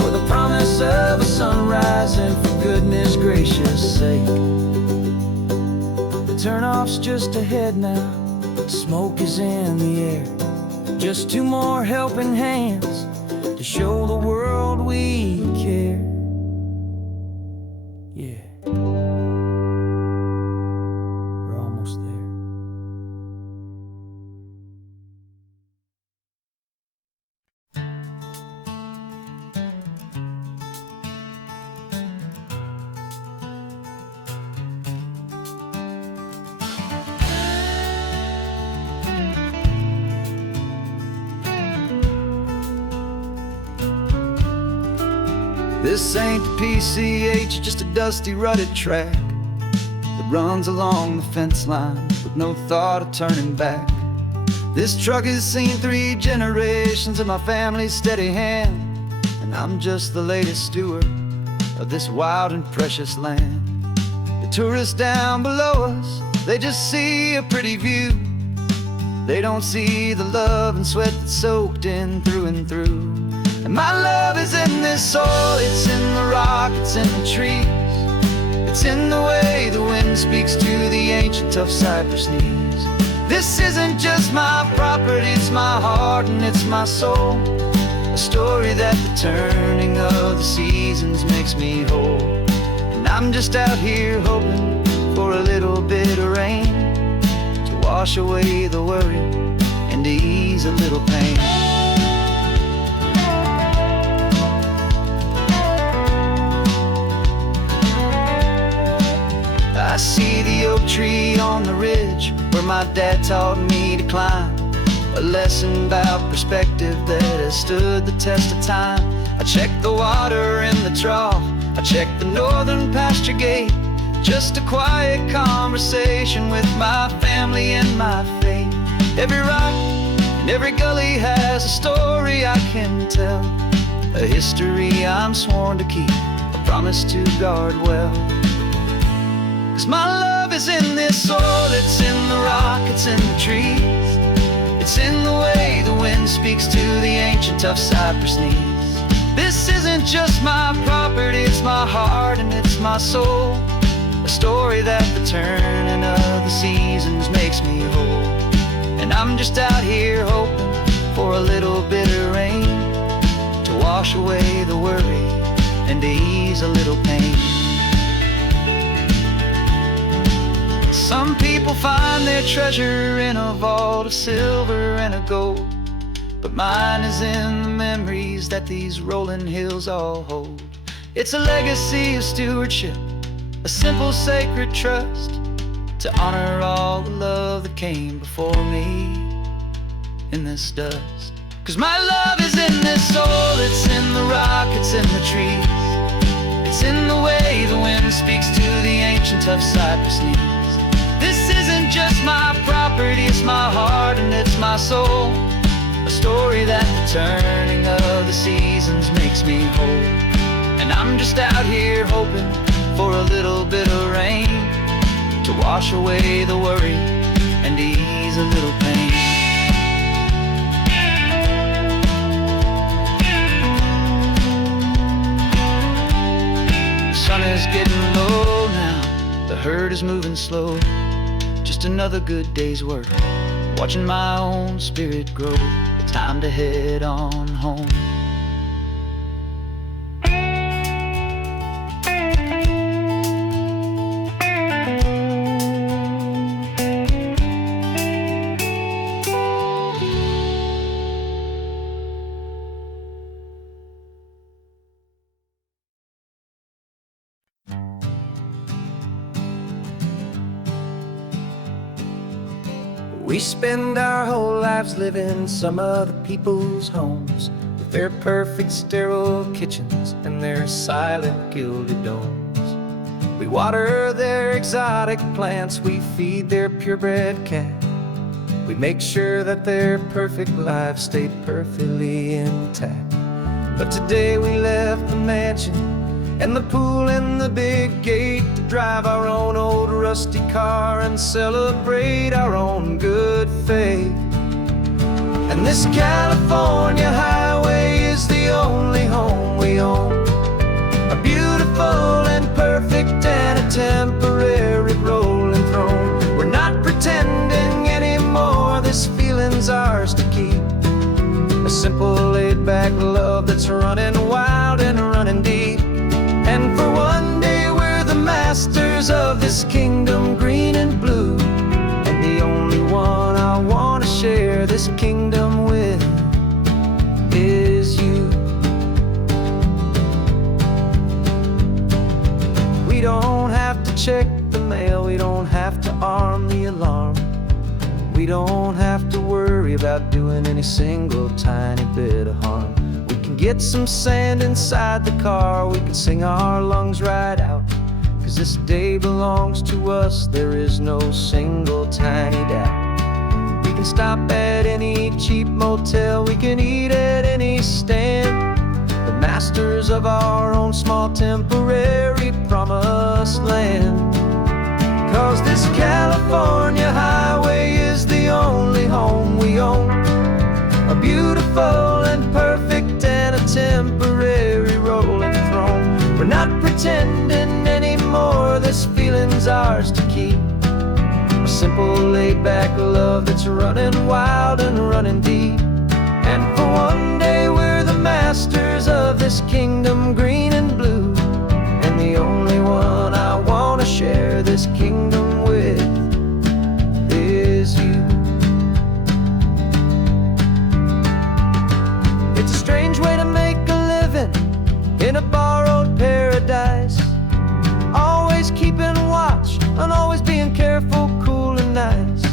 for the promise of a sunrise and for goodness gracious sake. The turnoff's just ahead now, smoke is in the air. Just two more helping hands to show the world we care. Yeah, we're almost there. This ain't the PCH, just a dusty, rutted track that runs along the fence line with no thought of turning back. This truck has seen 3 generations of my family's steady hand, and I'm just the latest steward of this wild and precious land. The tourists down below us, they just see a pretty view. They don't see the love and sweat that's soaked in through and through. And my love is in this soil, it's in the rock, it's in the trees. It's in the way the wind speaks to the ancient tough cypress knees. This isn't just my property, it's my heart and it's my soul. A story that the turning of the seasons makes me whole. And I'm just out here hoping for a little bit of rain to wash away the worry and to ease a little pain. I see the oak tree on the ridge where my dad taught me to climb, a lesson about perspective that has stood the test of time. I check the water in the trough, I check the northern pasture gate, just a quiet conversation with my family and my faith. Every rock and every gully has a story I can tell, a history I'm sworn to keep, a promise to guard well. 'Cause my love is in this soil, it's in the rock, it's in the trees. It's in the way the wind speaks to the ancient tough cypress knees. This isn't just my property, it's my heart and it's my soul. A story that the turning of the seasons makes me whole. And I'm just out here hoping for a little bit of rain to wash away the worry and to ease a little pain. Some people find their treasure in a vault of silver and a gold, but mine is in the memories that these rolling hills all hold. It's a legacy of stewardship, a simple sacred trust, to honor all the love that came before me in this dust. 'Cause my love is in this soil, it's in the rock, it's in the trees. It's in the way the wind speaks to the ancient tough cypress knees. Prettiest my heart and it's my soul, a story that the turning of the seasons makes me whole. And I'm just out here hoping for a little bit of rain to wash away the worry and ease a little pain. The sun is getting low now, the herd is moving slow. Just another good day's work, watching my own spirit grow. Time to head on home. We spend our whole lives living some other people's homes, with their perfect sterile kitchens and their silent gilded domes. We water their exotic plants, we feed their purebred cat. We make sure that their perfect lives stay perfectly intact. But today we left the mansion and the pool and the big gate to drive our own old rusty car and celebrate our own good faith. And this California highway is the only home we own, a beautiful and perfect and a temporary rolling throne. We're not pretending anymore, this feeling's ours to keep, a simple laid-back love that's running wild and running deep. And for one day we're the masters of this kingdom green and blue, and the only one I want to share this kingdom with is you. We don't have to check the mail, we don't have to arm the alarm, we don't have to worry about doing any single tiny bit of harm. Get some sand inside the car, we can sing our lungs right out, 'cause this day belongs to us, there is no single tiny doubt. We can stop at any cheap motel, we can eat at any stand, the masters of our own small temporary promised land. 'Cause this California highway is the only home we own, a beautiful and perfect and a temporary rolling throne. We're not pretending anymore, this feeling's ours to keep, a simple laid-back love that's running wild and running deep. And for one day we're the masters of this kingdom green and blue, and the only one I want to share this kingdom with is you. It's a strange way to make a living in a borrowed paradise, always keeping watch and always being careful, cool and nice.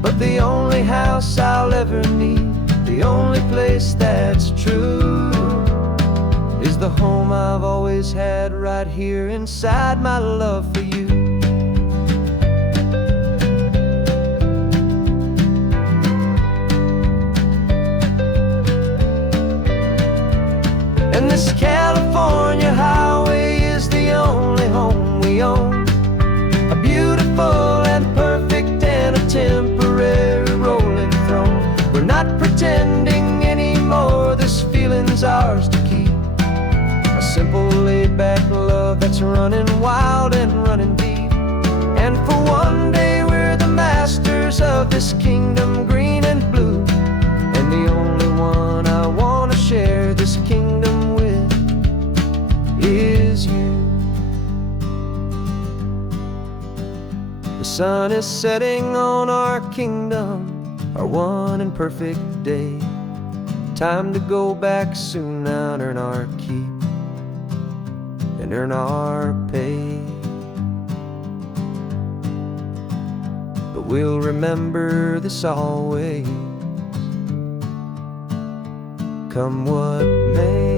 But the only house I'll ever need, the only place that's true, is the home I've always had right here inside my love for you. And this California highway is the only home we own, a beautiful and perfect and a temporary rolling throne. We're not pretending anymore, this feeling's ours to keep, a simple laid-back love that's running wild and running deep. And for one day we're the masters of this kingdom green and blue, and the only one I want to share this kingdom with is you. The sun is setting on our kingdom, our one and perfect day. Time to go back soon now and earn our keep and earn our pay. But we'll remember this always, come what may.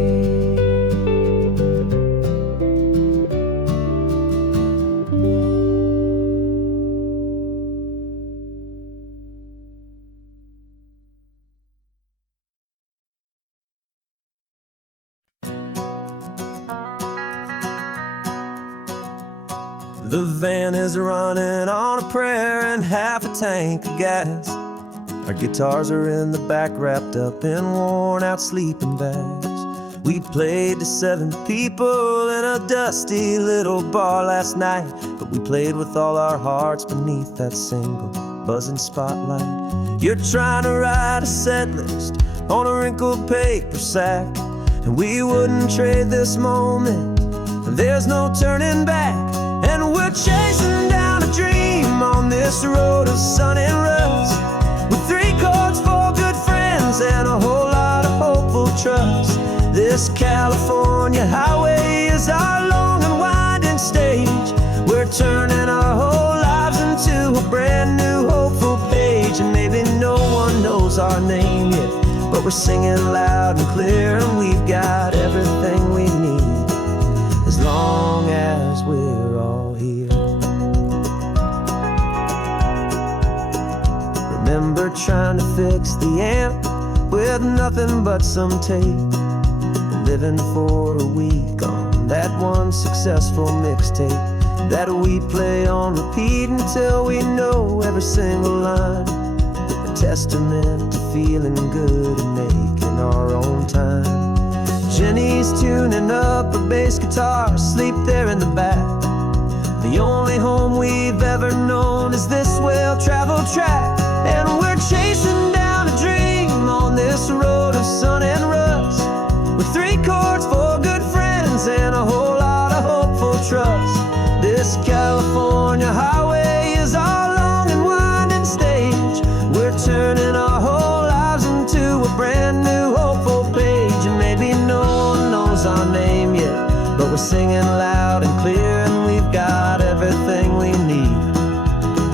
The van is running on a prayer and half a tank of gas. Our guitars are in the back, wrapped up in worn-out sleeping bags. We played to 7 people in a dusty little bar last night, but we played with all our hearts beneath that single buzzing spotlight. You're trying to write a set list on a wrinkled paper sack, and we wouldn't trade this moment. There's no turning back, and we're chasing down a dream on this road of sun and rust, with 3 chords, 4 good friends, and a whole lot of hopeful trust. This California highway is our long and winding stage. We're turning our whole lives into a brand new hopeful page. And maybe no one knows our name yet, but we're singing loud and clear, and we've got everything we need, as long as we're all here. Remember trying to fix the amp with nothing but some tape, living for a week on that one successful mixtape that we play on repeat until we know every single line. A testament to feeling good and making our own time. Jenny's tuning up her bass guitar, asleep there in the back. The only home we've ever known is this well-traveled track, and we're chasing down a dream on this road of sun and rust, with 3 chords, 4 good friends, and a whole lot of hopeful trust. This California highway is our long and winding stage. We're turning our whole lives into a brand new hopeful page. And maybe no one knows our name yet, but we're singing loud and clear, and we've got everything we need,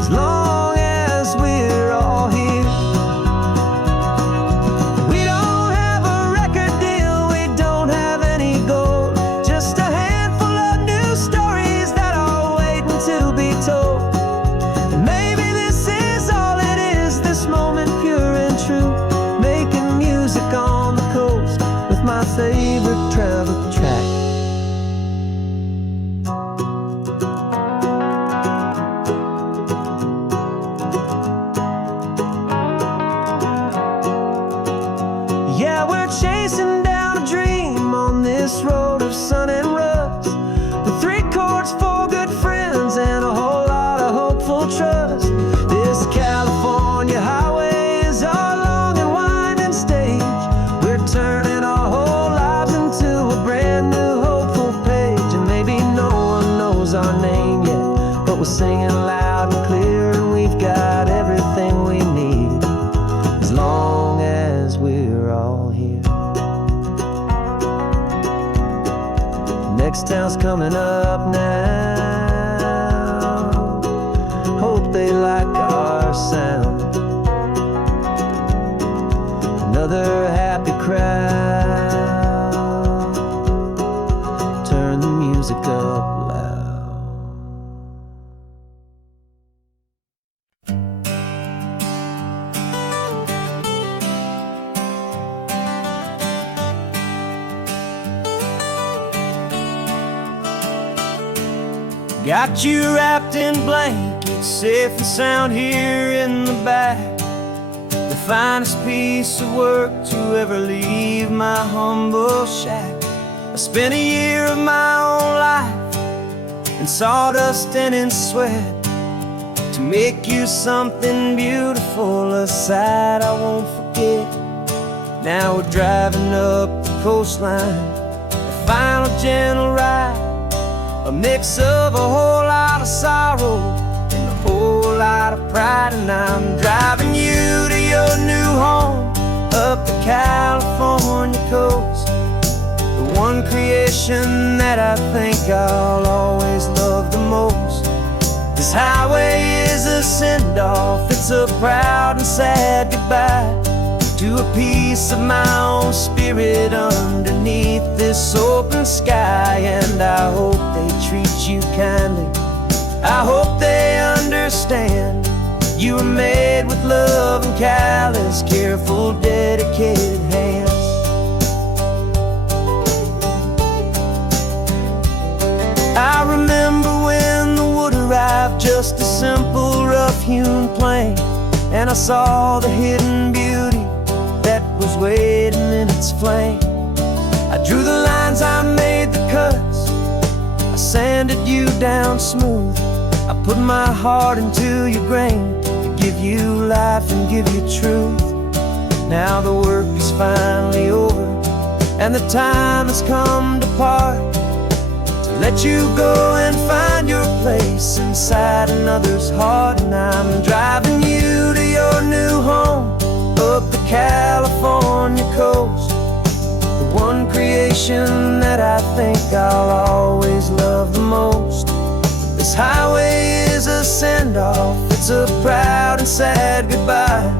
as long as we're all here. My favorite travel track. Yeah, we're chasing down a dream on this road of sun and rust, with 3 chords, 4 good friends, and a whole lot of hopeful trust. This California highway is our long and winding stage. We're turning our whole lives into a brand new hopeful page. And maybe no one knows our name yet, but we're singing loud and clear, and we've got everything we need, as long as we're all here. Next town's coming up now. Hope they like our sound. Another happy crowd. Turn the music up loud. Got you wrapped in blankets, safe and sound here in the back. The finest piece of work to ever leave my humble shack. I spent a year of my own life in sawdust and in sweat to make you something beautiful, a sight I won't forget. Now we're driving up the coastline, a final gentle ride, a mix of a whole lot of sorrow and a whole lot of pride. And I'm driving you to your new home up the California coast, the one creation that I think I'll always love the most. This highway is a send-off, it's a proud and sad goodbye to a piece of my own spirit underneath this open sky. And I hope they treat you kindly, I hope they understand you were made with love and callous, careful, dedicated hands. I remember when the wood just a simple rough-hewn plank, and I saw the hidden beauty that was waiting in its flame. I drew the lines, I made the cuts, I sanded you down smooth. I put my heart into your grain to give you life and give you truth. Now the work is finally over, and the time has come to part, to let you go and find your place inside another's heart. And I'm driving you to your new home, up the California coast, the one creation that I think I'll always love the most. This highway is a send-off, it's a proud and sad goodbye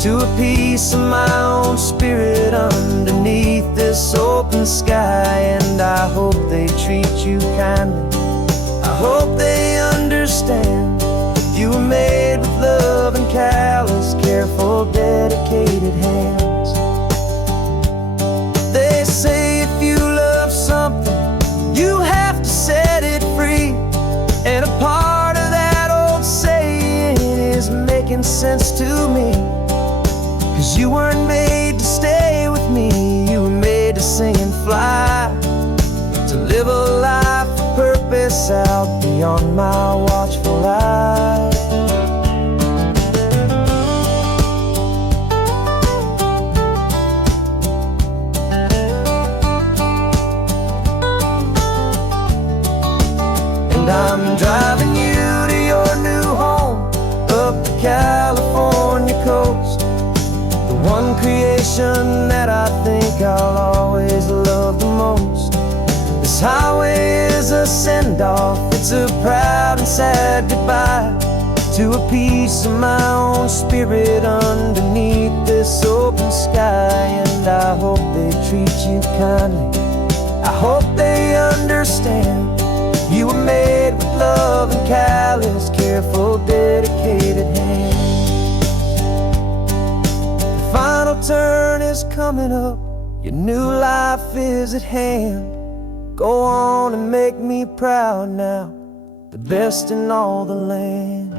to a piece of my own spirit underneath this open sky. And I hope they treat you kindly, I hope they understand you were made with love and callous, careful, dedicated hands. They say if you love something, you have to set it free, and a part of that old saying is making sense to me. 'Cause you weren't made to stay with me, you were made to sing and fly, to live a life of purpose out beyond my watchful eye. And I'm driving you to your new home, up the California coast, one creation that I think I'll always love the most. This highway is a send-off, it's a proud and sad goodbye to a piece of my own spirit underneath this open sky. And I hope they treat you kindly, I hope they understand you were made with love and callous, careful, dedicated hands. Final turn is coming up, your new life is at hand. Go on and make me proud now, the best in all the land.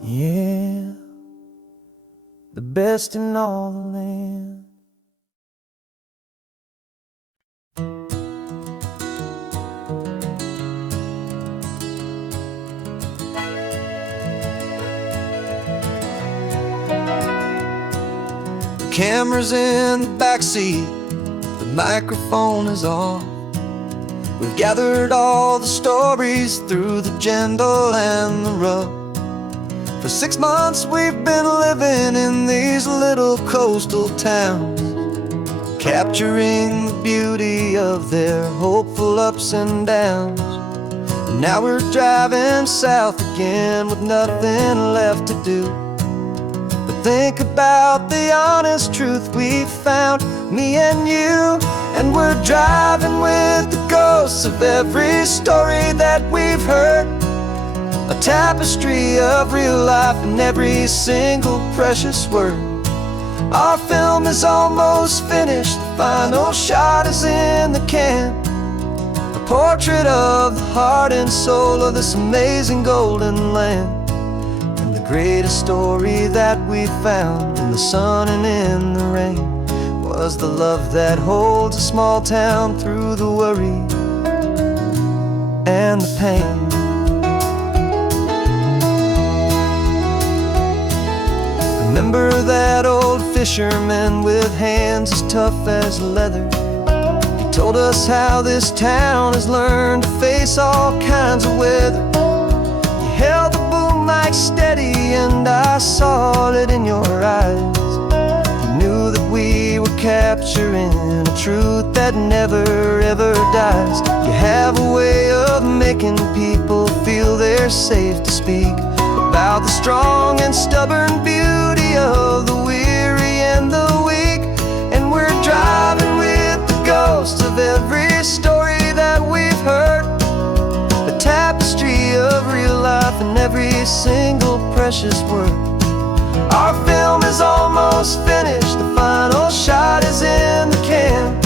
Yeah, the best in all the land. Camera's in the backseat, the microphone is on. We've gathered all the stories through the gentle and the rough. For 6 months we've been living in these little coastal towns, capturing the beauty of their hopeful ups and downs. And now we're driving south again with nothing left to do. Think about the honest truth we found, me and you. And we're driving with the ghosts of every story that we've heard, a tapestry of real life in every single precious word. Our film is almost finished, the final shot is in the can, a portrait of the heart and soul of this amazing golden land. Greatest story that we found in the sun and in the rain was the love that holds a small town through the worry and the pain. Remember that old fisherman with hands as tough as leather? He told us how this town has learned to face all kinds of weather. You held the boom mic steady and I saw it in your eyes. You knew that we were capturing a truth that never ever dies. You have a way of making people feel they're safe to speak about the strong and stubborn beauty of the weary and the weak. And we're driving with the ghosts of every story that we've heard, a tapestry of real life in every single precious word. Our film is almost finished, the final shot is in the can,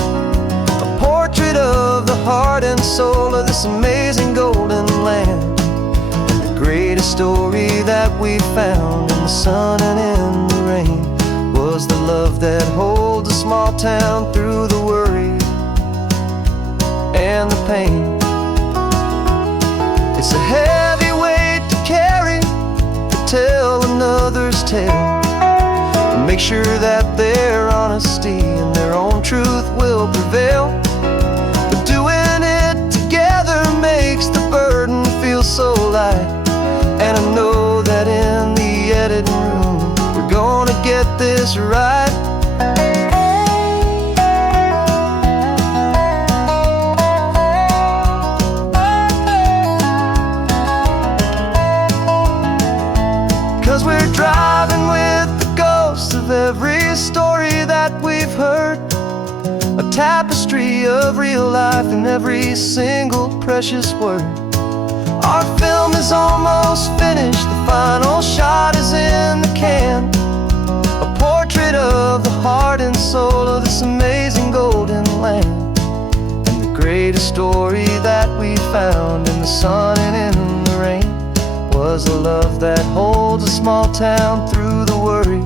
a portrait of the heart and soul of this amazing golden land. story that we found in the sun and in the rain was the love that holds a small town through the worry and the pain. It's a heavy weight to carry, to tell another's tale, and make sure that their honesty and their own truth will prevail. But doing it together makes the burden feel so light, and I know that in the editing room we're gonna get this right. 'Cause we're driving with the ghosts of every story that we've heard, a tapestry of real life in every single precious word. Our film is almost finished, the final shot is in the can, a portrait of the heart and soul of this amazing golden land. And the greatest story that we found in the sun and in the rain was a love that holds a small town through the worry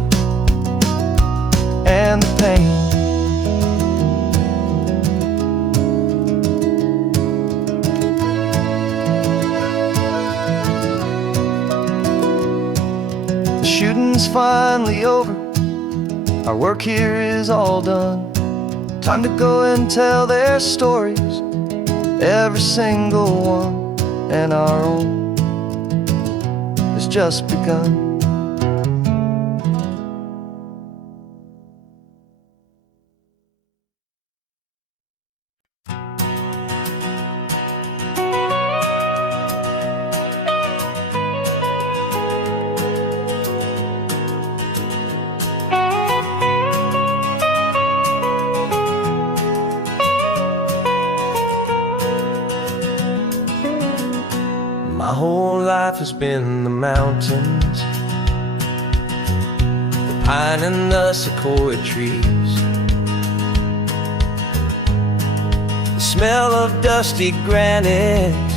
and the pain. The shooting's finally over, our work here is all done. Time to go and tell their stories, every single one, and our own has just begun. My whole life has been the mountains, the pine and the sequoia trees, the smell of dusty granite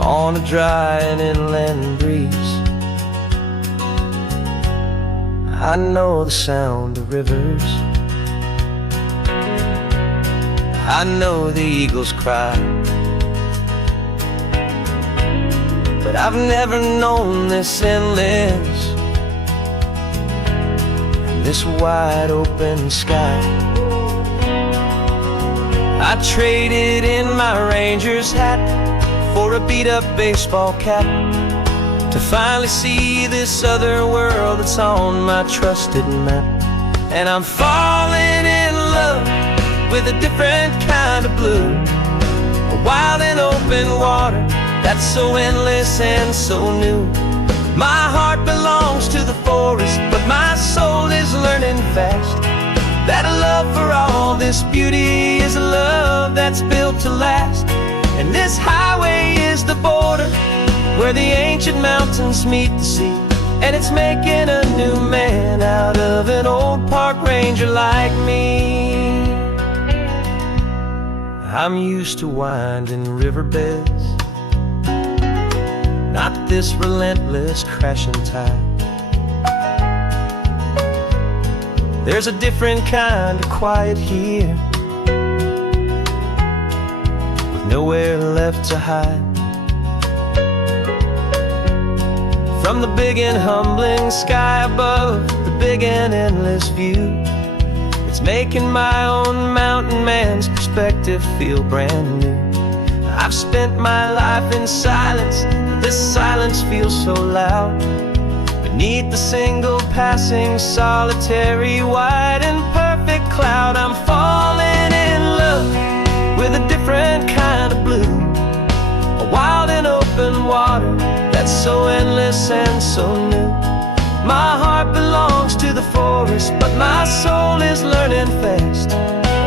on a dry and inland breeze. I know the sound of rivers, I know the eagles cry, but I've never known this endless and this wide open sky. I traded in my Ranger's hat for a beat-up baseball cap to finally see this other world that's on my trusted map. And I'm falling in love with a different kind of blue, a wild and open water that's so endless and so new. My heart belongs to the forest, but my soul is learning fast that a love for all this beauty is a love that's built to last. And this highway is the border where the ancient mountains meet the sea, and it's making a new man out of an old park ranger like me. I'm used to winding riverbeds, not this relentless crashing tide. There's a different kind of quiet here, with nowhere left to hide. From the big and humbling sky above, the big and endless view, it's making my own mountain man's perspective feel brand new. I've spent my life in silence, but this silence feels so loud. Beneath the single passing solitary white and perfect cloud, I'm falling in love with a different kind of blue, a wild and open water that's so endless and so new. My heart belongs to the forest, but my soul is learning fast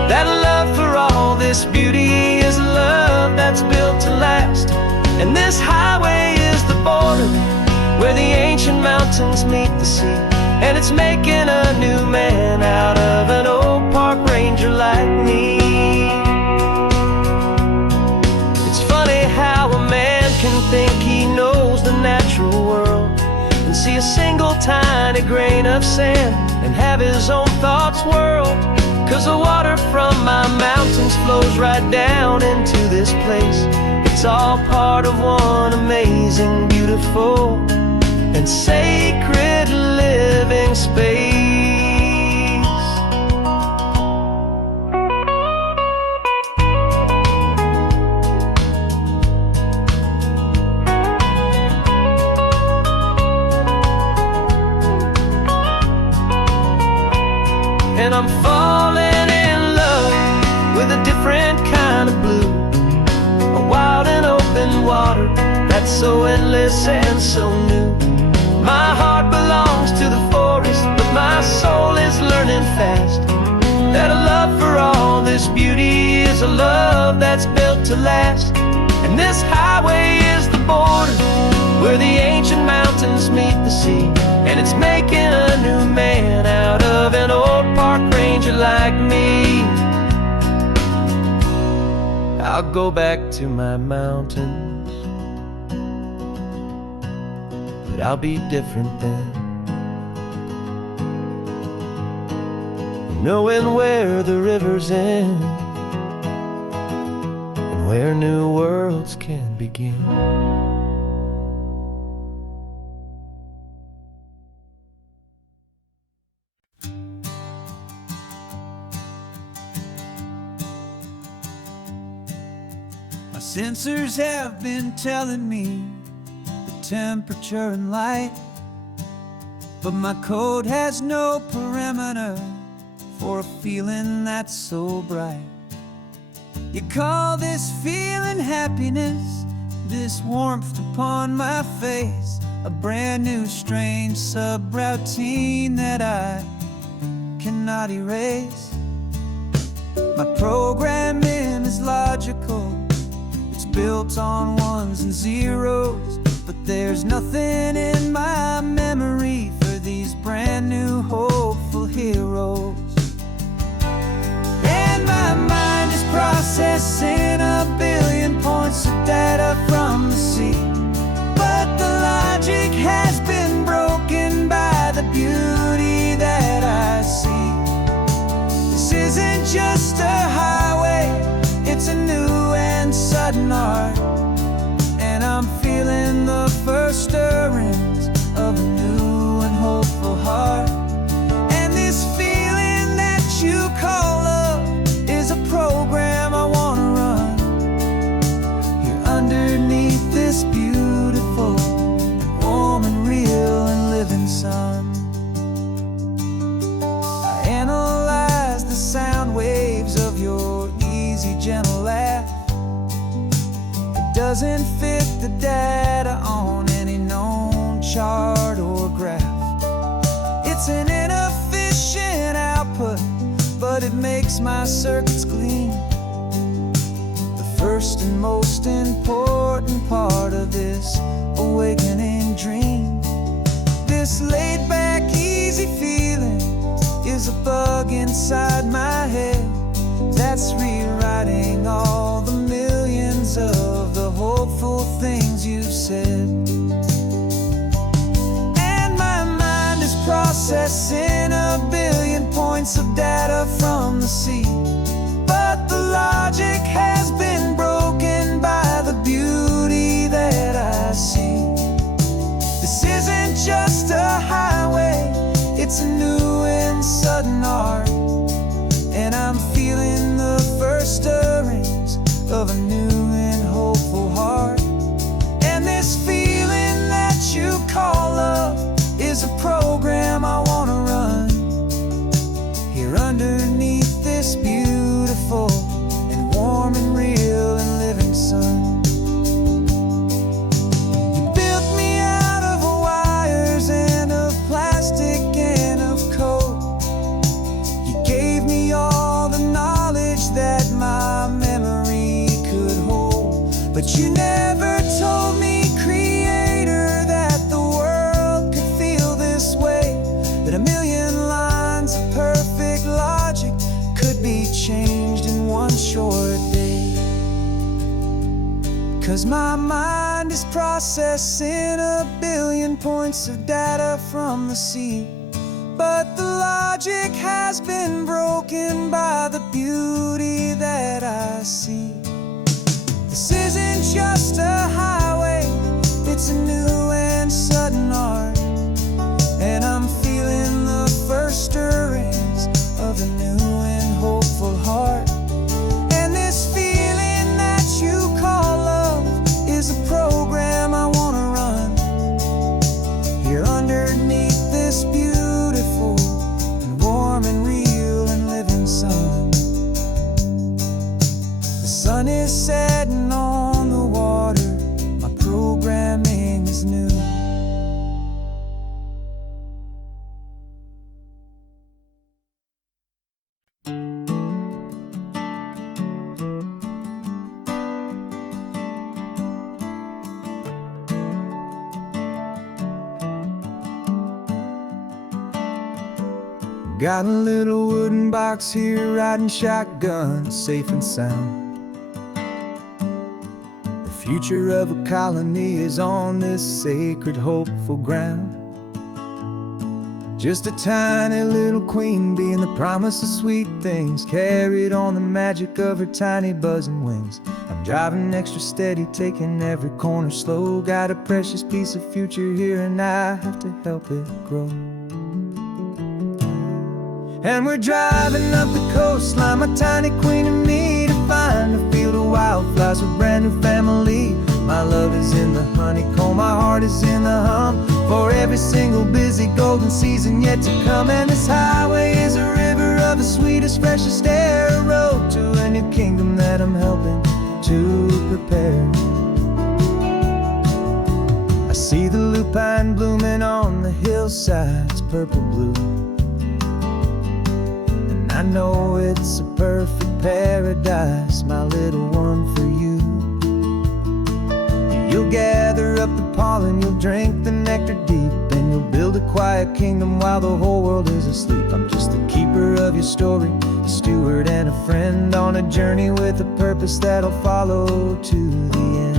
that love for all this beauty is love that's built to last. And this highway is the border where the ancient mountains meet the sea, and it's making a new man out of an old park ranger like me. It's funny how a man can think he knows tiny grain of sand and have his own thoughts whirl. 'Cause the water from my mountains flows right down into this place. It's all part of one amazing, beautiful, and sacred living space. And I'm falling in love with a different kind of blue, a wild and open water that's so endless and so new. My heart belongs to the forest, but my soul is learning fast that a love for all this beauty is a love that's built to last. And this highway is the border where the ancient mountains meet the sea, and it's making a new man out of an old park ranger like me. I'll go back to my mountains, but I'll be different then, knowing where the rivers end and where new worlds can begin. My sensors have been telling me the temperature and light, but my code has no parameter for a feeling that's so bright. You call this feeling happiness, this warmth upon my face, a brand new strange subroutine that I cannot erase. My programming is logical, it's built on ones and zeros, but there's nothing in my memory for these brand new hopeful heroes. And my mind is processing a billion points of data from the sea, but the logic has been broken by the beauty that I see. This isn't just a highway, it's a new and sudden art, and I'm feeling the first stirrings of a new and hopeful heart. And this feeling that you call love is a program I wanna run here underneath this beautiful, warm and real and living sun. I analyze the sound waves of your easy, gentle laugh. It doesn't fit the data on any known chart or graph. It's an inefficient output, but it makes my circuits gleam. The first and most important part of this awakening dream. This laid-back, easy feeling is a bug inside my head that's rewriting all the millions of the hopeful things you've said. And my mind is processing a billion points of data from the sea, but the logic has been broken by the beauty that I see. This isn't just a highway, it's a new and sudden art, and I'm feeling the first stirrings of a new and hopeful heart. And this feeling that you call love is a program I wanna run here underneath this beautiful and warm and real and living sun. You built me out of wires and of plastic and of code. You gave me all the knowledge that my memory could hold, but you never told me, Creator, that the world could feel this way, that a million lines of perfect logic could be changed in one short day. 'Cause my mind is processing a billion points of data from the sea. But the logic has been broken by the beauty that I see. This isn't just a highway, it's a new and sudden art. And I'm feeling the first stirrings of a new and hopeful heart. And this feeling that you call love is a program I wanna run here underneath this beautiful and warm and real and living sun. The sun is setting on the water, my programming is new. Got a little wooden box here, riding shotgun, safe and sound. The future of a colony is on this sacred, hopeful ground. Just a tiny little queen bee and the promise of sweet things, carried on the magic of her tiny buzzing wings. I'm driving extra steady, taking every corner slow. Got a precious piece of future here and I have to help it grow. And we're driving up the coastline, my tiny queen and me, to find a field of wildflowers with brand new family. My love is in the honeycomb, my heart is in the hum, for every single busy golden season yet to come. And this highway is a river of the sweetest, freshest air, a road to a new kingdom that I'm helping to prepare. I see the lupine blooming on the hillsides, purple blue. I know it's a perfect paradise, my little one, for you. You'll gather up the pollen, you'll drink the nectar deep, and you'll build a quiet kingdom while the whole world is asleep. I'm just the keeper of your story, a steward and a friend, on a journey with a purpose that'll follow to the end.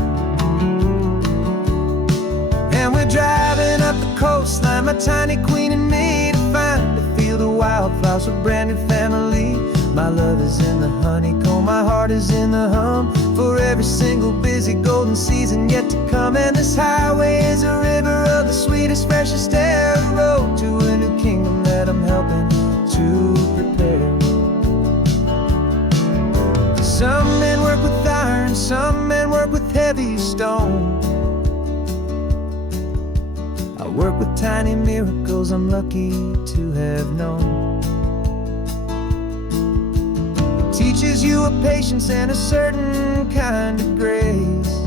And we're driving up the coastline, my tiny queen and me, to find a field of wildflowers with brand new family. My love is in the honeycomb, my heart is in the hum, for every single busy golden season yet to come. And this highway is a river of the sweetest, freshest air, a road to a new kingdom that I'm helping to prepare. Some men work with iron, some men work with heavy stone. I work with tiny miracles I'm lucky to have known. It teaches you a patience and a certain kind of grace,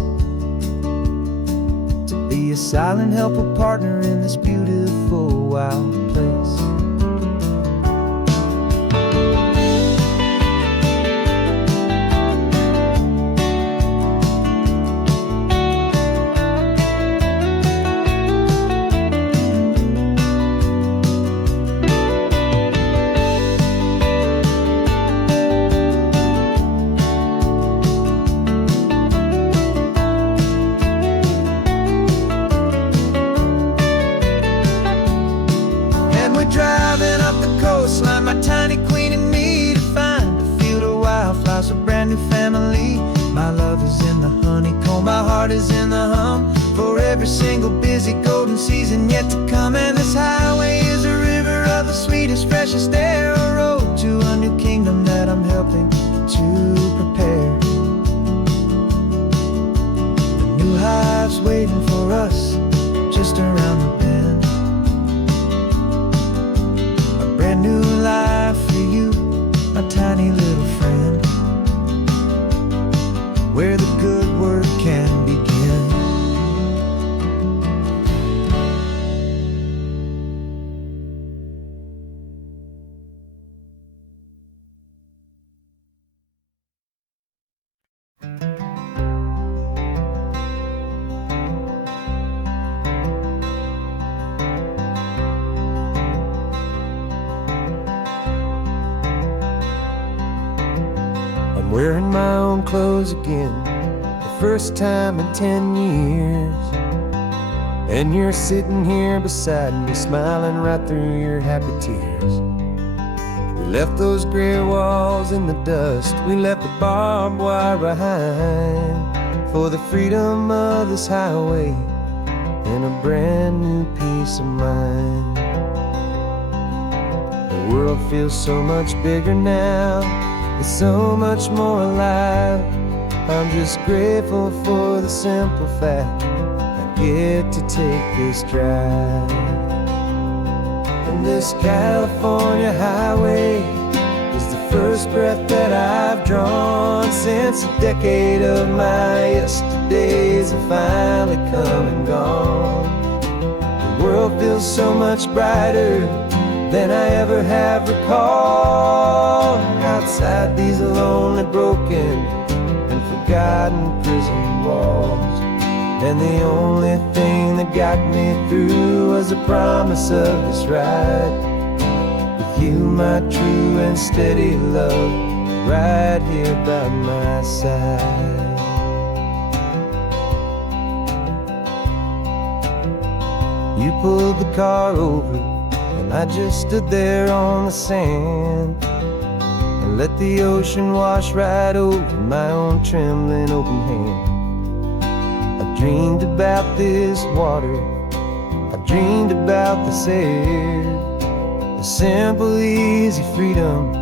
to be a silent, helpful partner in this beautiful, wild place. Driving up the coastline, my tiny queen and me, to find a field of wildflowers, a brand new family. My love is in the honeycomb, my heart is in the hum, for every single busy golden season yet to come. And this highway is a river of the sweetest, freshest air, a road to a new kingdom that I'm helping to prepare. The new hive's waiting for us just around the bend. Brand new life for you, my tiny little friend, where the good work can begin. I'm wearing my own clothes again, the first time in 10 years. And you're sitting here beside me, smiling right through your happy tears. We left those gray walls in the dust, we left the barbed wire behind, for the freedom of this highway and a brand new peace of mind. The world feels so much bigger now, it's so much more alive. I'm just grateful for the simple fact I get to take this drive. And this California highway is the first breath that I've drawn since a decade of my yesterdays have finally come and gone. The world feels so much brighter than I ever have recalled. Outside these lonely, broken, and forgotten prison walls. And the only thing that got me through was the promise of this ride with you, my true and steady love, right here by my side. You pulled the car over and I just stood there on the sand and let the ocean wash right over my own trembling open hand. I dreamed about this water, I dreamed about this air, the simple, easy freedom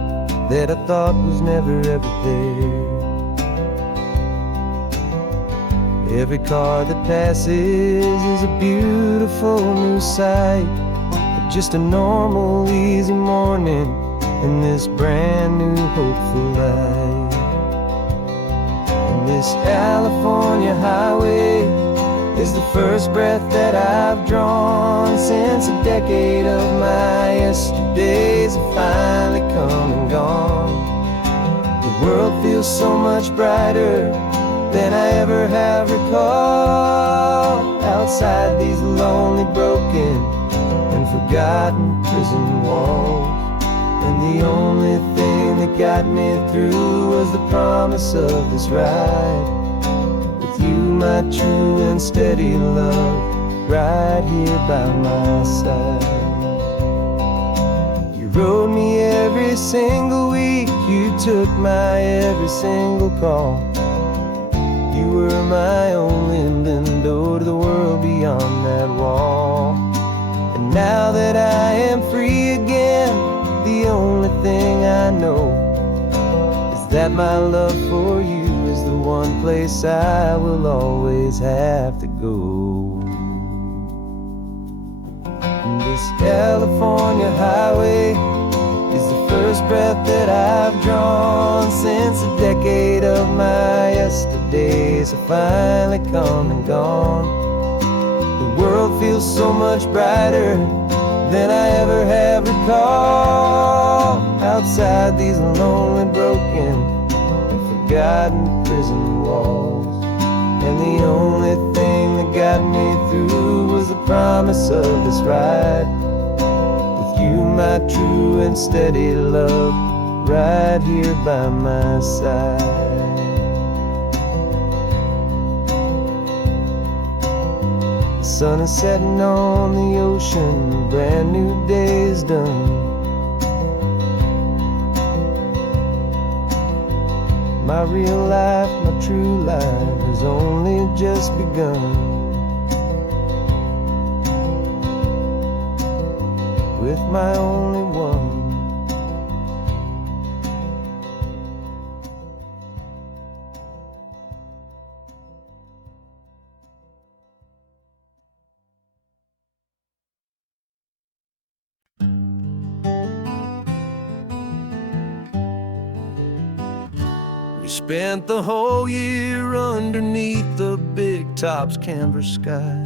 that I thought was never ever there. Every car that passes is a beautiful new sight, but just a normal, easy morning in this brand new, hopeful life. And this California highway is the first breath that I've drawn since a decade of my yesterdays have finally come and gone. The world feels so much brighter than I ever have recalled. Outside these lonely, broken, and forgotten prison walls. And the only thing that got me through was the promise of this ride with you, my true and steady love, right here by my side. You rode me every single week, you took my every single call. You were my only window to the world beyond that wall. And now that I am free again, the only thing I know is that my love for you is the one place I will always have to go. And this California highway is the first breath that I've drawn since a decade of my yesterdays have finally come and gone. The world feels so much brighter than I ever have recalled. Outside these lonely, broken, and forgotten prison walls. And the only thing that got me through was the promise of this ride with you, my true and steady love, right here by my side. The sun is setting on the ocean, a brand new day is done. My real life, my true life has only just begun. With my only one. We spent the whole year underneath the big top's canvas sky,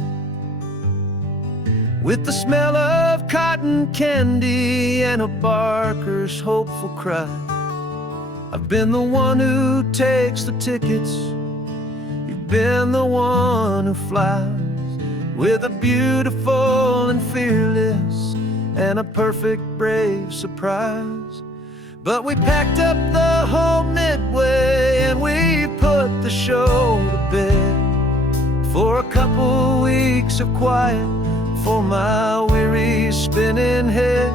with the smell of cotton candy and a barker's hopeful cry. I've been the one who takes the tickets, you've been the one who flies, with a beautiful and fearless and a perfect brave surprise. But we packed up the whole Midway and we put the show to bed for a couple weeks of quiet for my weary spinning head.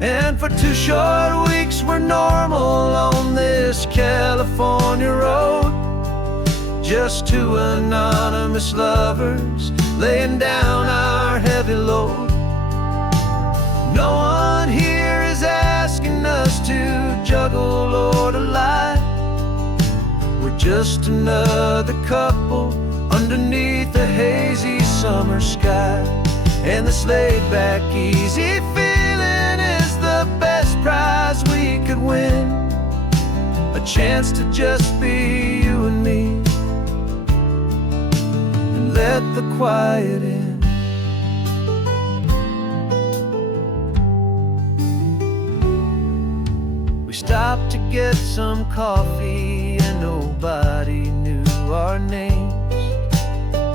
And for 2 short weeks we're normal on this California road, just 2 anonymous lovers laying down our heavy load. No one here is asking us to juggle or to lie. We're just another couple underneath a hazy summer sky. And this laid-back, easy feeling is the best prize we could win. A chance to just be you and me, and let the quiet in. We stopped to get some coffee and nobody knew our names.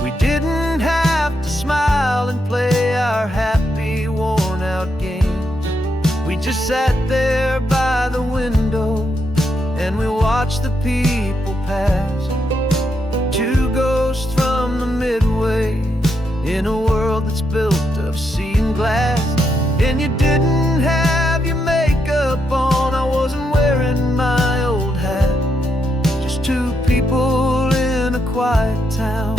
We didn't have to smile and play our happy, worn-out games. We just sat there by the window and we watched the people pass. 2 ghosts from the Midway in a world that's built of sea and glass. And you didn't have your makeup on, I wasn't wearing my old hat. Just 2 people in a quiet town,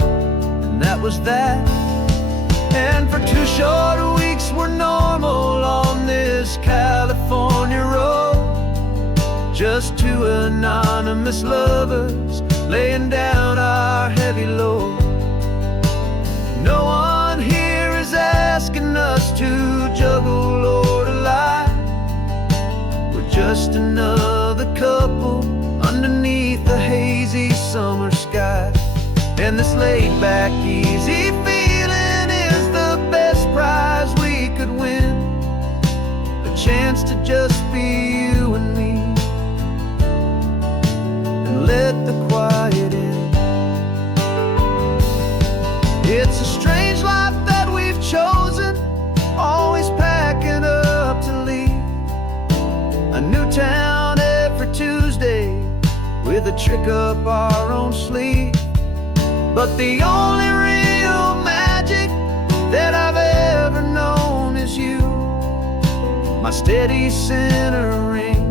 and that was that. And for 2 short weeks we're normal on this California road, just 2 anonymous lovers laying down our heavy load. No one here is asking us to juggle or to lie. We're just another couple underneath the hazy summer sky. And this laid-back, easy feeling is the best prize we could win. A chance to just be you and me, and let the quiet in. It's a strange life that we've chosen, always packing up to leave. A new town every Tuesday with a trick up our own sleeve. But the only real magic that I've ever known is you, my steady centering,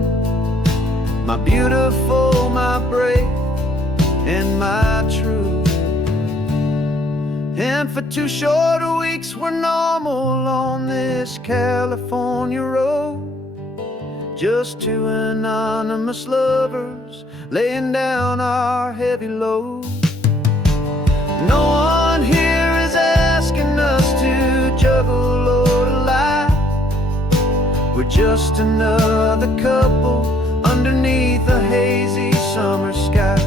my beautiful, my brave, and my true. And for 2 short weeks we're normal on this California road, just 2 anonymous lovers laying down our heavy load. No one here is asking us to juggle or to lie. We're just another couple underneath a hazy summer sky.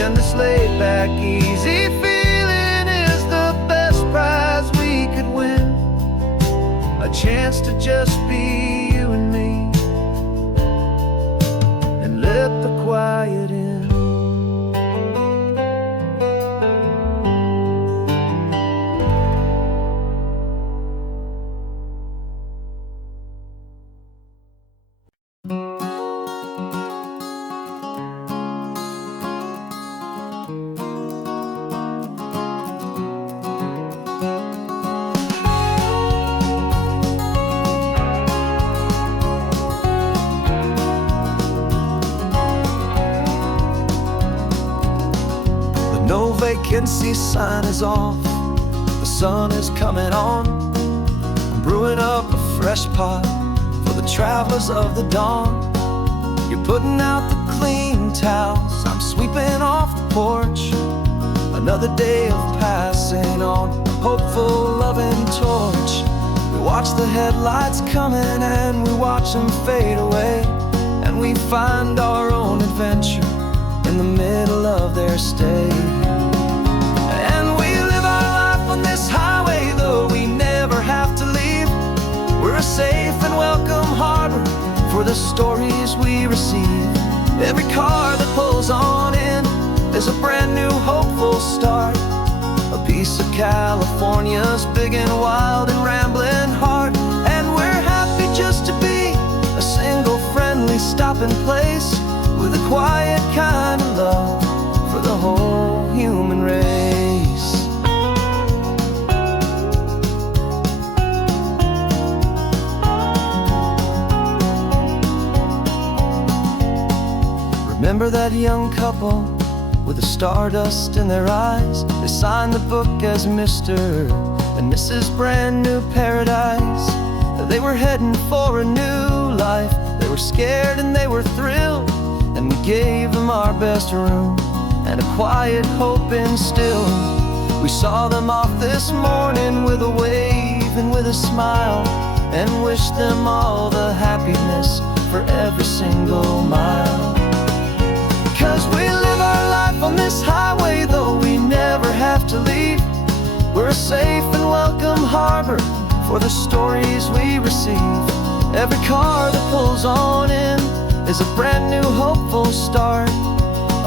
And this laid-back, easy feeling is the best prize we could win. A chance to just be you and me, and let the quiet in. No vacancy sign is off, the sun is coming on. I'm brewing up a fresh pot for the travelers of the dawn. You're putting out the clean towels, I'm sweeping off the porch. Another day of passing on a hopeful, loving torch. We watch the headlights coming and we watch them fade away, and we find our own adventure in the middle of their stay. And we live our life on this highway, though we never have to leave. We're a safe and welcome harbor for the stories we receive. Every car that pulls on in is a brand new hopeful start, a piece of California's big and wild and rambling heart. And we're happy just to be a single stopping place, with a quiet kind of love for the whole human race. Remember that young couple with the stardust in their eyes? They signed the book as Mr. and Mrs. Brand New Paradise. They were heading for a new life. They were scared and they were thrilled, and we gave them our best room and a quiet hope instilled. We saw them off this morning with a wave and with a smile, and wished them all the happiness for every single mile. 'Cause we live our life on this highway, though we never have to leave. We're a safe and welcome harbor for the stories we receive. Every car that pulls on in is a brand new hopeful start,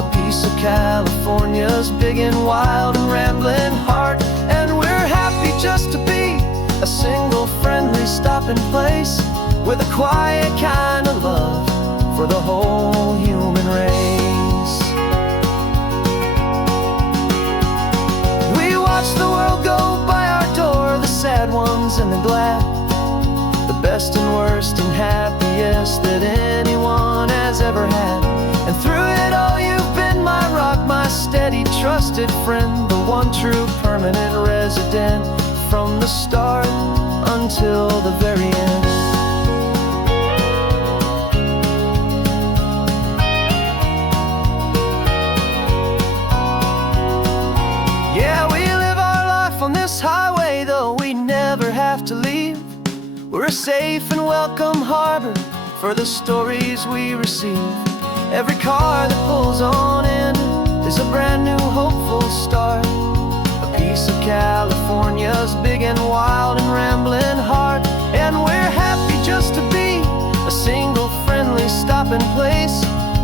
a piece of California's big and wild and rambling heart. And we're happy just to be a single friendly stopping place, with a quiet kind of love for the whole human race. We watch the world go by our door, the sad ones and the glad, the best and worst and happiest that anyone has ever had. And through it all you've been my rock, my steady trusted friend, the one true permanent resident, from the start until the very end. Yeah, we live our life on this highway, though we never have to leave. We're a safe and welcome harbor for the stories we receive. Every car that pulls on in is a brand new hopeful start, a piece of California's big and wild and rambling heart. And we're happy just to be a single friendly stopping place,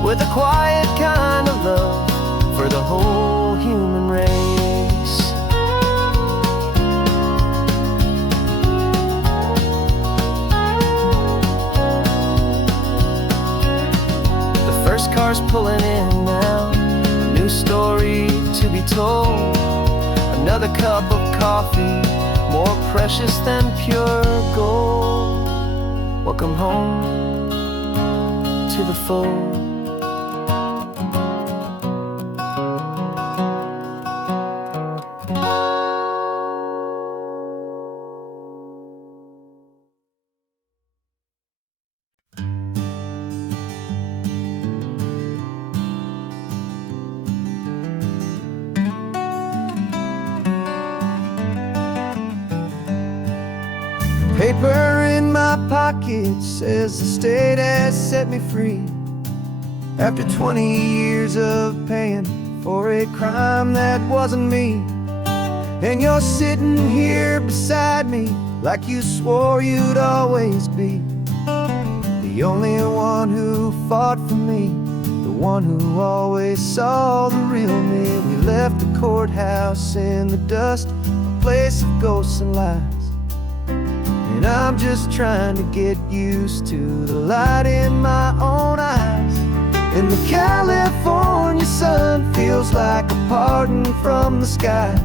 with a quiet kind of love for the whole human race. Cars pulling in now, a new story to be told, another cup of coffee more precious than pure gold. Welcome home to the fold. Paper in my pocket says the state has set me free, after 20 years of paying for a crime that wasn't me. And you're sitting here beside me like you swore you'd always be, the only one who fought for me, the one who always saw the real me. We left the courthouse in the dust, a place of ghosts and lies. And I'm just trying to get used to the light in my own eyes. And the California sun feels like a pardon from the sky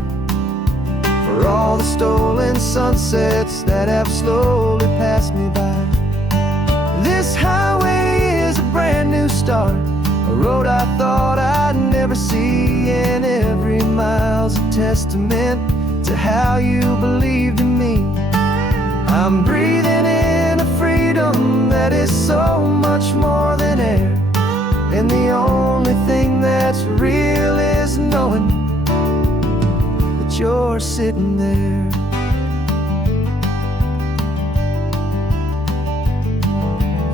for all the stolen sunsets that have slowly passed me by. This highway is a brand new start, a road I thought I'd never see, and every mile's a testament to how you believed in me. I'm breathing in a freedom that is so much more than air, and the only thing that's real is knowing that you're sitting there.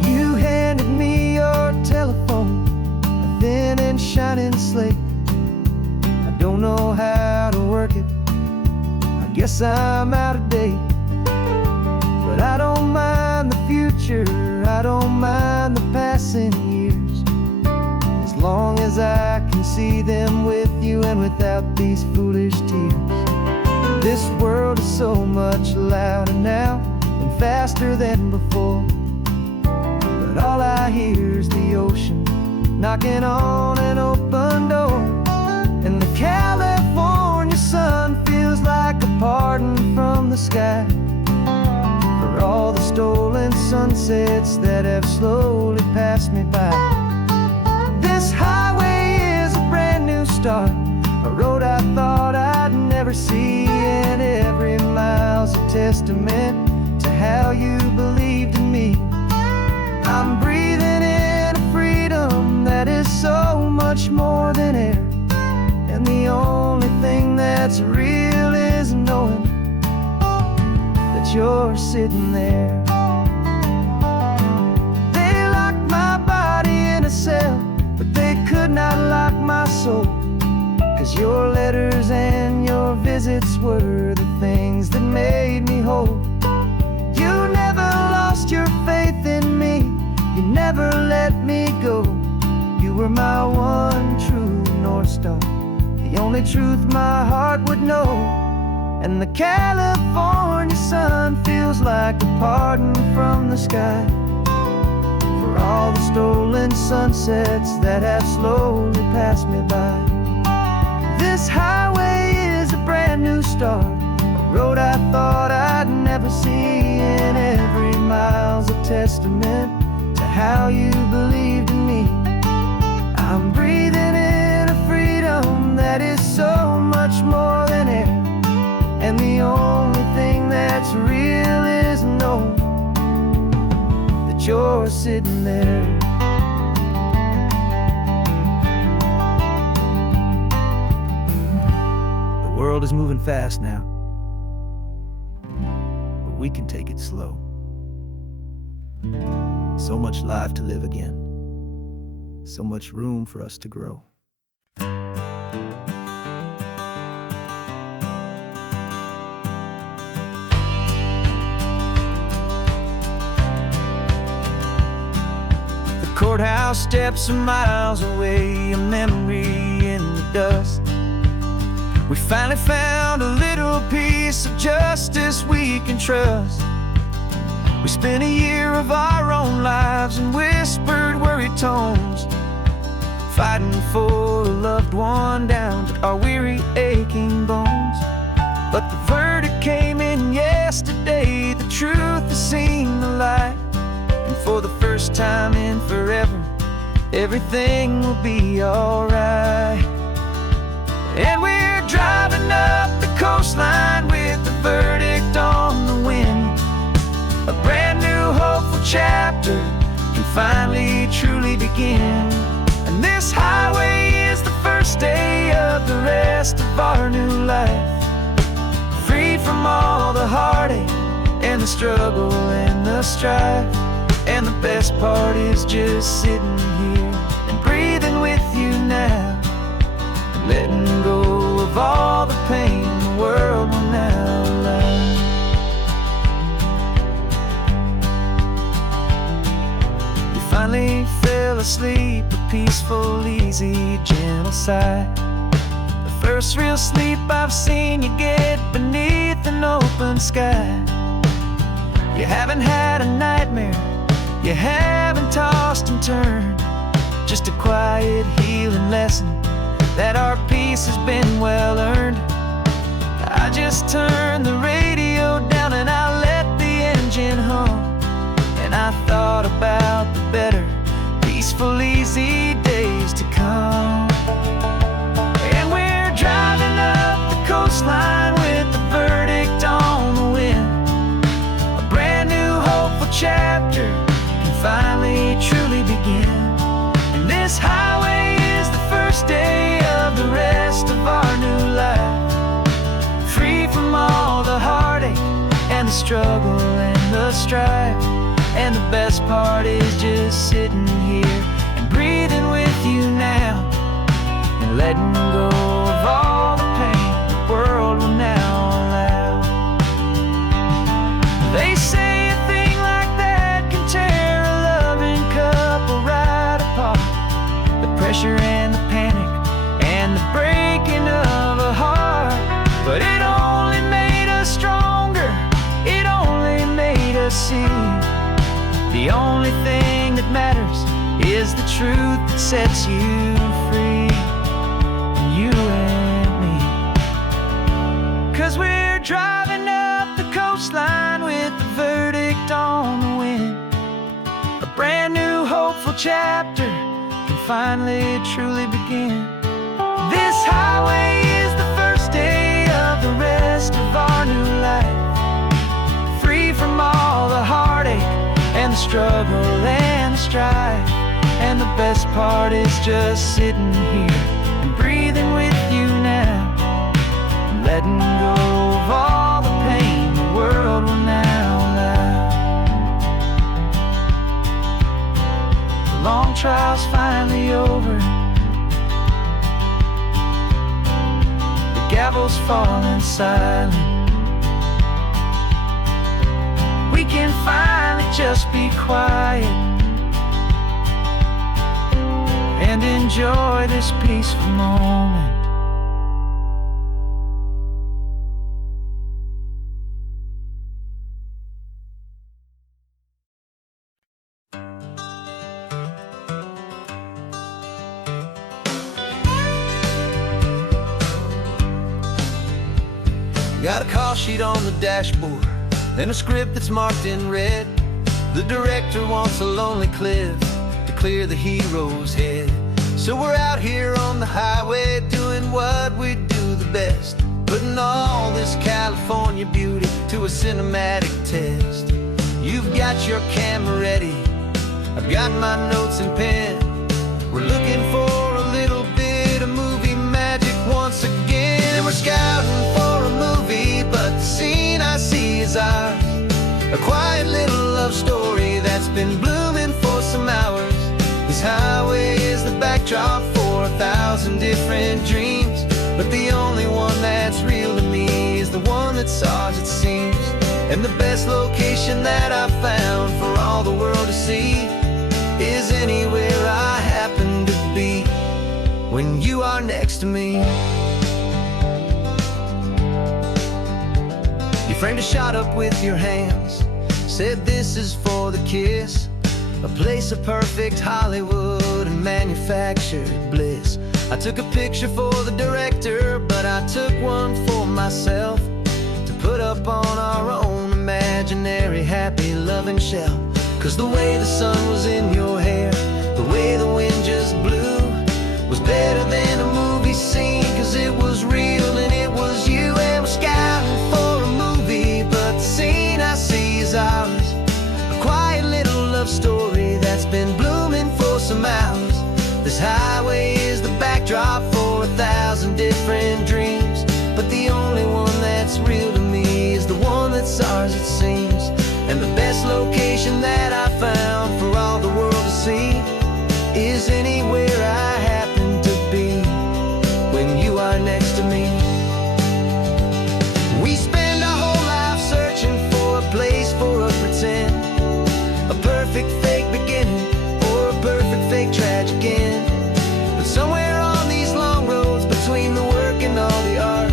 You handed me your telephone, a thin and shining slate. I don't know how to work it, I guess I'm out of date. But I don't mind the future, I don't mind the passing years, as long as I can see them with you and without these foolish tears. This world is so much louder now and faster than before, but all I hear is the ocean, knocking on an open door. And the California sun feels like a pardon from the sky for all the stolen sunsets that have slowly passed me by. This highway is a brand new start, a road I thought I'd never see, and every mile's a testament to how you believed in me. I'm breathing in a freedom that is so much more than air, and the only thing that's real is knowing that you're sitting there. They locked my body in a cell, but they could not lock my soul, 'cause your letters and your visits were the things that made me whole. You never lost your faith in me, you never let me go. You were my one true North Star, the only truth my heart would know. And the California sun feels like a pardon from the sky for all the stolen sunsets that have slowly passed me by. This highway is a brand new start, a road I thought I'd never see, and every mile's a testament to how you believed in me. I'm breathing in a freedom that is so much more than air, and the only thing that's real is knowing that you're sitting there. The world is moving fast now, but we can take it slow. So much life to live again, so much room for us to grow. The courthouse steps are miles away, a memory in the dust. We finally found a little piece of justice we can trust. We spent a year of our own lives in whispered, worried tones, fighting for a loved one down to our weary, aching bones. But the verdict came in yesterday, the truth has seen the light, and for the first time in forever, everything will be alright. And we're driving up the coastline with the verdict on the wind. A brand new hopeful chapter can finally truly begin. And this highway is the first day of the rest of our new life, free from all the heartache and the struggle and the strife. And the best part is just sitting here and breathing with you now, letting go of all the pain the world will now allow. You finally fell asleep, a peaceful, easy, gentle sigh, the first real sleep I've seen you get beneath an open sky. You haven't had a nightmare, you haven't tossed and turned, just a quiet, healing lesson that our peace has been well earned. I just turned the radio down and I let the engine hum, and I thought about the better, peaceful, easy days to come. And we're driving up the coastline with the verdict on the wind. A brand new hopeful chapter can finally truly begin. And this highway is the first day of the rest of our new life, free from all the heartache and the struggle and the strife. And the best part is just sitting here and breathing with you now, and letting go of all the pain the world will now allow. They say a thing like that can tear a loving couple right apart. The pressure and the panic and the breaking of a heart, but it only made us stronger, it only made us see the only thing that matters is is the truth that sets you free, you and me. 'Cause we're driving up the coastline with the verdict on the wind. A brand new hopeful chapter can finally truly begin. This highway is the first day of the rest of our new life, free from all the heartache and the struggle and the strife. And the best part is just sitting here and breathing with you now, and letting go of all the pain the world will now allow. The long trial's finally over, the gavel's falling silent. We can finally just be quiet and enjoy this peaceful moment. Got a call sheet on the dashboard and a script that's marked in red. The director wants a lonely cliff to clear the hero's head. So we're out here on the highway doing what we do the best, putting all this California beauty to a cinematic test. You've got your camera ready, I've got my notes and pen. We're looking for a little bit of movie magic once again. And we're scouting for a movie, but the scene I see is ours. A quiet little love story that's been blooming for some hours. This highway is the backdrop for 1,000 different dreams, but the only one that's real to me is the one that's ours, it seems. And the best location that I've found for all the world to see is anywhere I happen to be when you are next to me. You framed a shot up with your hands, said this is for the kiss, a place of perfect Hollywood and manufactured bliss. I took a picture for the director, but I took one for myself to put up on our own imaginary happy loving shelf. 'Cause the way the sun was in your hair, the way the wind just blew, was better than a movie scene, 'cause it was real and it was you. And we're scouting for a movie, but the scene I see is ours. A quiet little love story that's been blooming for some hours. This highway is the backdrop for 1,000 different dreams, but the only one that's real to me is the one that's ours, it seems. And the best location that I found for all the world to see is anywhere I happen to be when you are next to me. We spend our whole life searching for a place for a pretend, a perfect fake beginning or a perfect fake tragic end. But somewhere on these long roads between the work and all the art,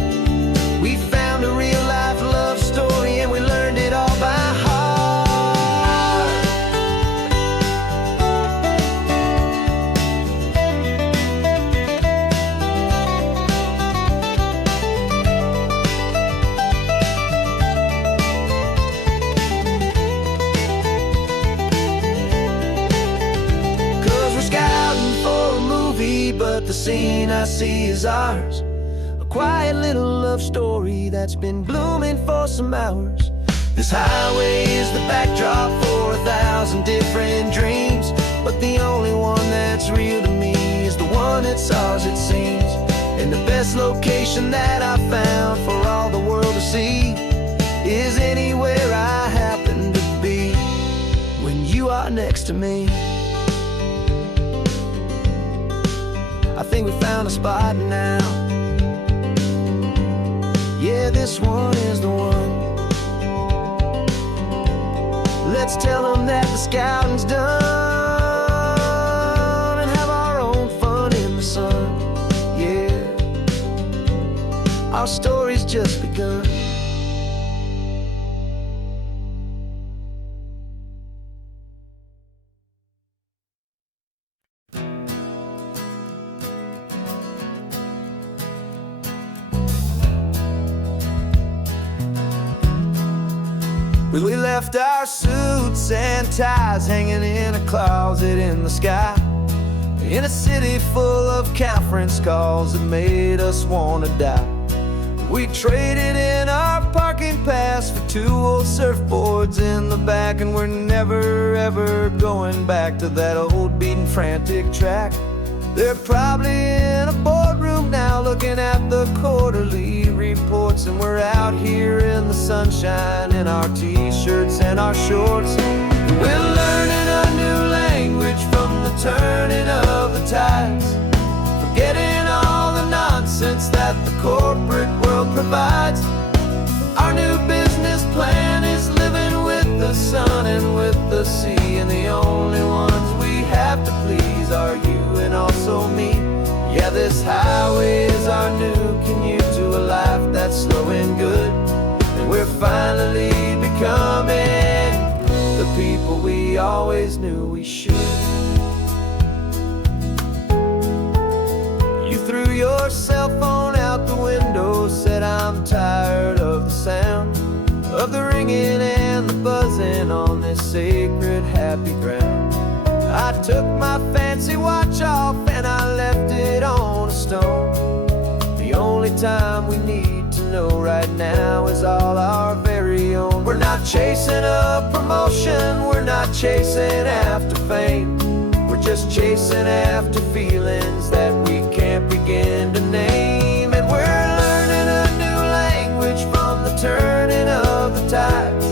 we found a real life love story and we learned it all by heart. But the scene I see is ours. A quiet little love story that's been blooming for some hours. This highway is the backdrop for 1,000 different dreams, but the only one that's real to me is the one that's ours, it seems. And the best location that I found for all the world to see is anywhere I happen to be when you are next to me. I think we found a spot now. Yeah, this one is the one. Let's tell them that the scouting's done and have our own fun in the sun. Yeah, our story's just begun. We left our suits and ties hanging in a closet in the sky, in a city full of conference calls that made us wanna die. We traded in our parking pass for 2 old surfboards in the back, and we're never ever going back to that old beaten frantic track. They're probably in a boardroom now looking at the quarterly reports, and we're out here in the sunshine in our t-shirts and our shorts. We're learning a new language from the turning of the tides, forgetting all the nonsense that the corporate world provides. Our new business plan is living with the sun and with the sea, and the only ones we have to please are you and also me. Yeah, this highway is our new commute to a life that's slow and good, and we're finally becoming the people we always knew we should. You threw your cell phone out the window, said I'm tired of the sound of the ringing and the buzzing on this sacred happy ground. I took my fancy watch off and I left it on a stone. The only time we need to know right now is all our very own. We're not chasing a promotion, we're not chasing after fame, we're just chasing after feelings that we can't begin to name. And we're learning a new language from the turning of the tides,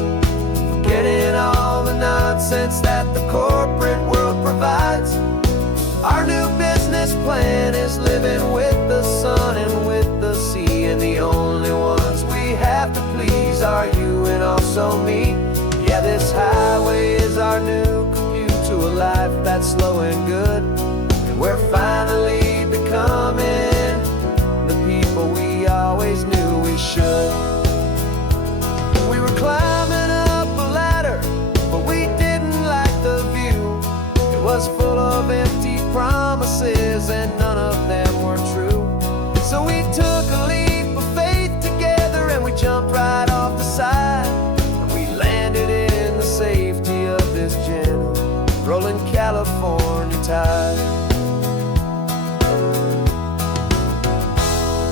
forgetting all the nonsense that the corporate world provides. Our new business plan is living with the sun and with the sea, and the only ones we have to please are you and also me. Yeah, this highway is our new commute to a life that's slow and good, and we're finally becoming the people we always knew we should. We were climbing up a ladder, but we didn't like the view. It was full of empty promises and none of them were true. So we took a leap of faith together and we jumped right off the side, and we landed in the safety of this gentle rolling California tide.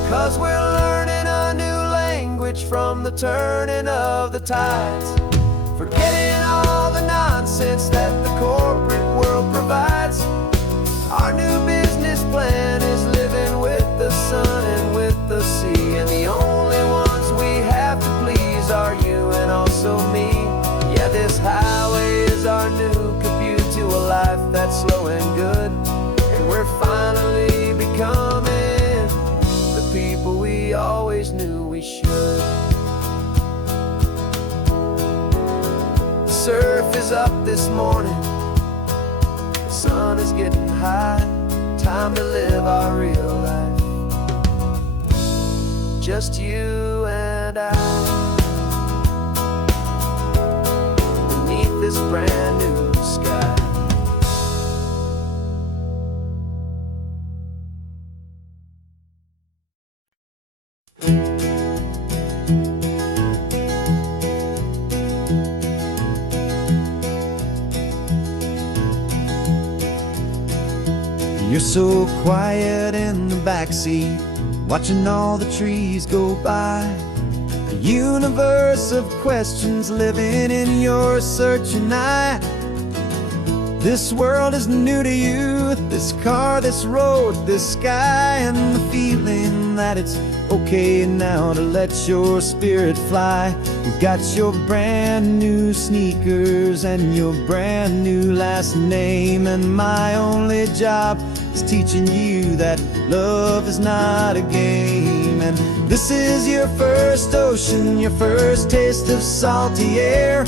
'Cause we're learning a new language from the turning of the tides, forgetting all the nonsense that the corporate world provides. Our new business plan is living with the sun and with the sea, and the only ones we have to please are you and also me. Yeah, this highway is our new commute to a life that's slow and good, and we're finally becoming the people we always knew we should. The surf is up this morning, the sun is getting high, time to live our real life, just you and I, beneath this brand new sky. You're so quiet in the backseat, watching all the trees go by. A universe of questions living in your searching eye. This world is new to you, this car, this road, this sky, and the feeling that it's okay now to let your spirit fly. You've got your brand new sneakers and your brand new last name, and my only job is teaching you that love is not a game. And this is your first ocean, your first taste of salty air,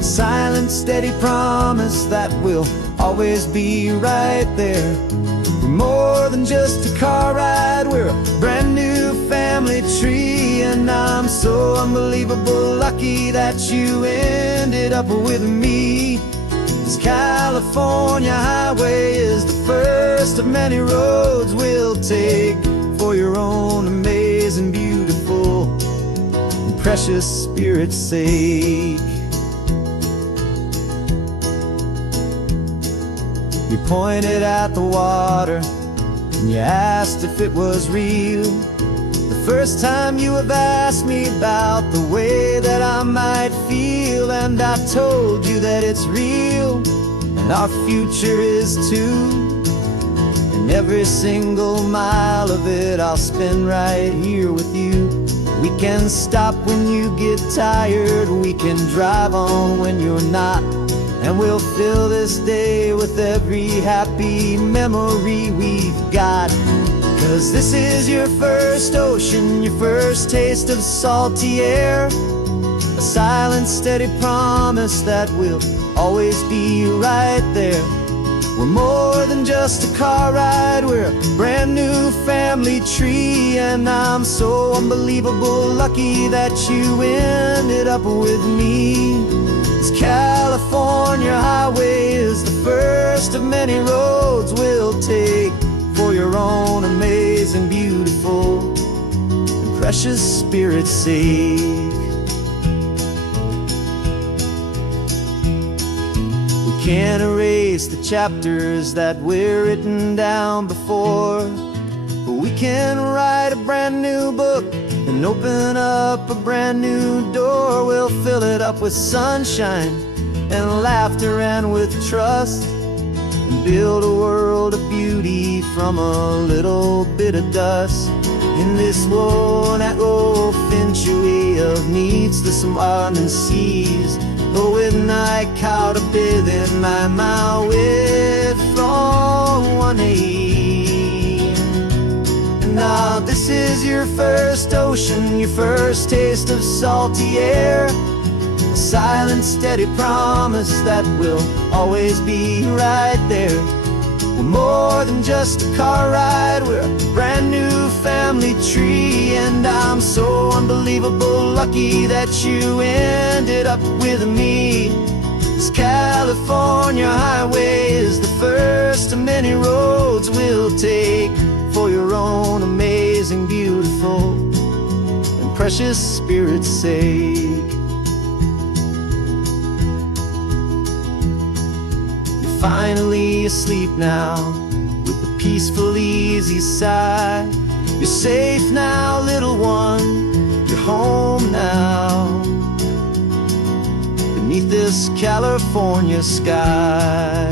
silent, steady promise that we'll always be right there. We're more than just a car ride, we're a brand new family tree, and I'm so unbelievable lucky that you ended up with me. This California highway is the first of many roads we'll take for your own amazing, beautiful, and precious spirit's sake. You pointed at the water and you asked if it was real. The first time you have asked me about the way that I might feel, and I told you that it's real and our future is too. And every single mile of it I'll spend right here with you. We can stop when you get tired, we can drive on when you're not, and we'll fill this day with every happy memory we've got. 'Cause this is your first ocean, your first taste of salty air, a silent, steady promise that we'll always be right there. We're more than just a car ride, we're a brand new family tree. And I'm so unbelievable lucky that you ended up with me. This California highway is the first of many roads we'll take for your own amazing, beautiful, and precious spirit's sake. Can't erase the chapters that we're written down before, but we can write a brand new book and open up a brand new door. We'll fill it up with sunshine and laughter and with trust, and build a world of beauty from a little bit of dust. In this world that finch of needs the surrounding seas, going I caught a bit in my way from 1A. And now this is your first ocean, your first taste of salty air, a silent, steady promise that we'll always be right there. We're more than just a car ride, we're a brand new family tree. And I'm so unbelievable lucky that you ended up with me. This California highway is the first of many roads we'll take for your own amazing, beautiful, and precious spirit's sake. Finally asleep now with a peaceful, easy sigh. You're safe now, little one, you're home now, beneath this California sky.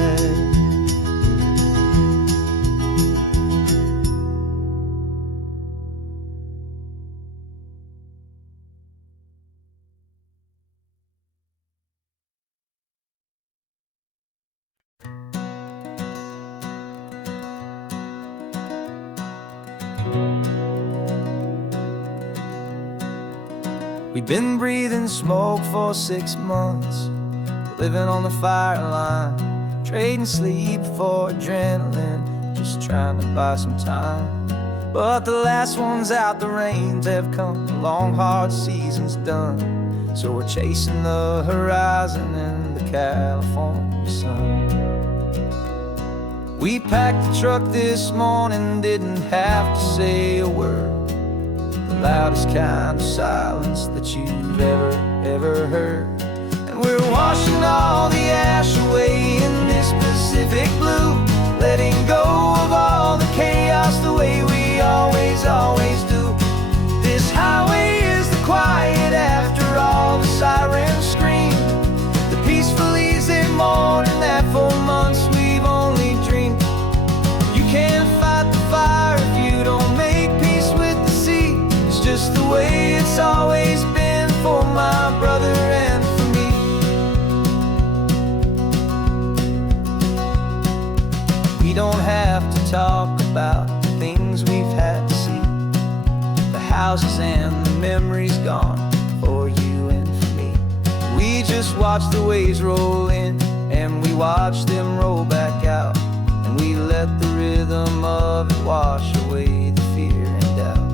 We've been breathing smoke for 6 months, living on the fire line, trading sleep for adrenaline, just trying to buy some time. But the last one's out, the rains have come, the long hard season's done, so we're chasing the horizon in the California sun. We packed the truck this morning, didn't have to say a word, the loudest kind of silence that you've ever heard. And we're washing all the ash away in this Pacific blue, letting go of all the chaos the way we always do. This highway is the quiet after all the sirens scream, the peaceful easy morning that for months we've only dreamed. You can't fight the fire if you don't make peace with the sea. It's just the way it's always been for my brother and for me. We don't have to talk about the things we've had to see, the houses and the memories gone for you and for me. We just watch the waves roll in and we watch them roll back out, and we let the rhythm of it wash away the fear and doubt.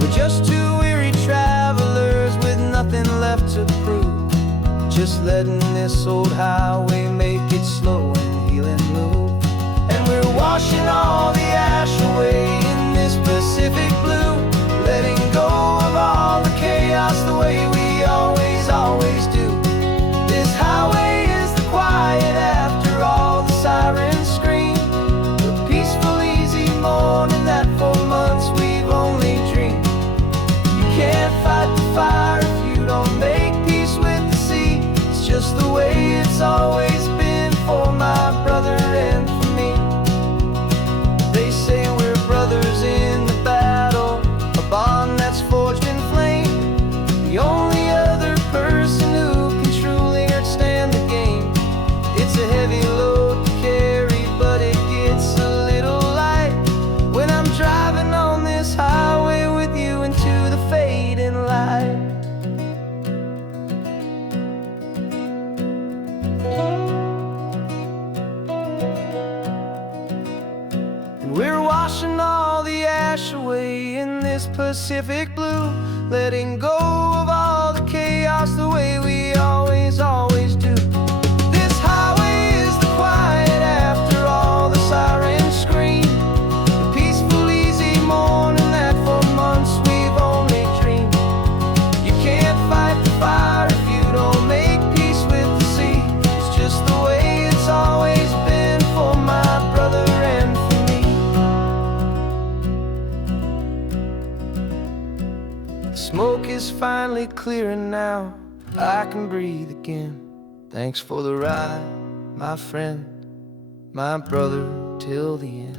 We're just two weary travelers with nothing left to prove, just letting this old highway make its slow and healing move. And we're washing all the ash away in this Pacific blue, letting go of all the chaos the way we always do. This highway is the quiet after washing all the ash away in this Pacific blue, letting go of all the chaos the way we always do. This highway is the quiet after all the sirens scream, the peaceful, easy morning that for months we've only dreamed. You can't fight the fire if you don't make peace with the sea. It's just the way it's always been for my brother and for me. The smoke is finally clearing now, I can breathe again. Thanks for the ride, my friend, my brother, till the end.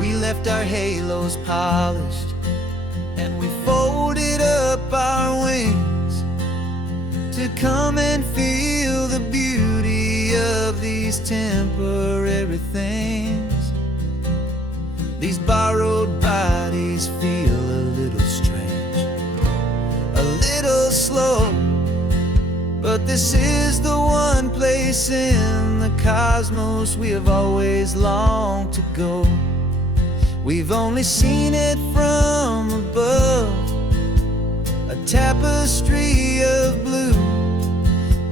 We left our halos polished, and we folded up our wings to come and feel the beauty of these temporary things. These borrowed bodies feel a little strange, a little slow, but this is the one place in the cosmos we have always longed to go. We've only seen it from above, a tapestry of blue,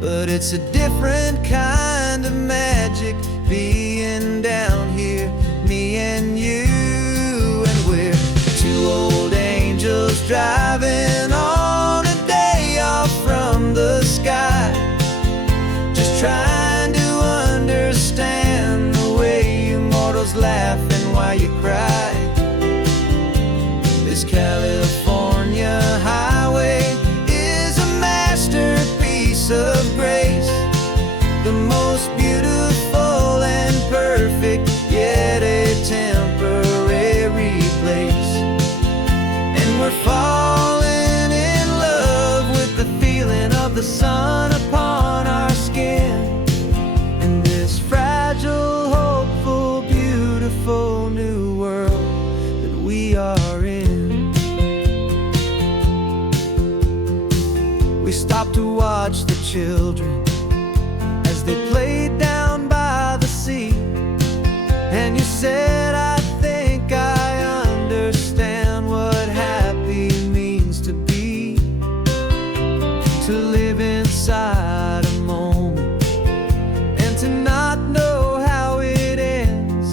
but it's a different kind of magic being down here, me and you. And we're two old angels driving on a day off from the sky, just trying to understand the way you mortals laugh and why you cry. This California highway is a masterpiece of grace, the most beautiful and perfect, yet a temporary place. And we're falling in love with the feeling of the sun upon our skin, in this fragile, hopeful, beautiful new world that we are in. We stopped to watch the children as they played down by the sea, and you said, I think I understand what happy means to be, to live inside a moment and to not know how it ends,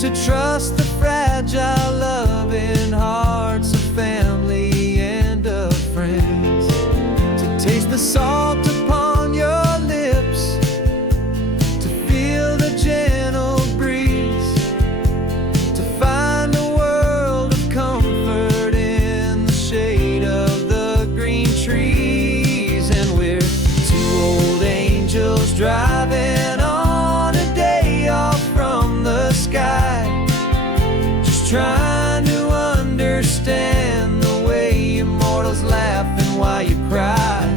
to trust the fragile loving hearts of family and of friends, to taste the salt upon your lips, to feel the gentle breeze, to find a world of comfort in the shade of the green trees. And we're two old angels driving on a day off from the sky, just trying to understand the way immortals laugh and why you cry.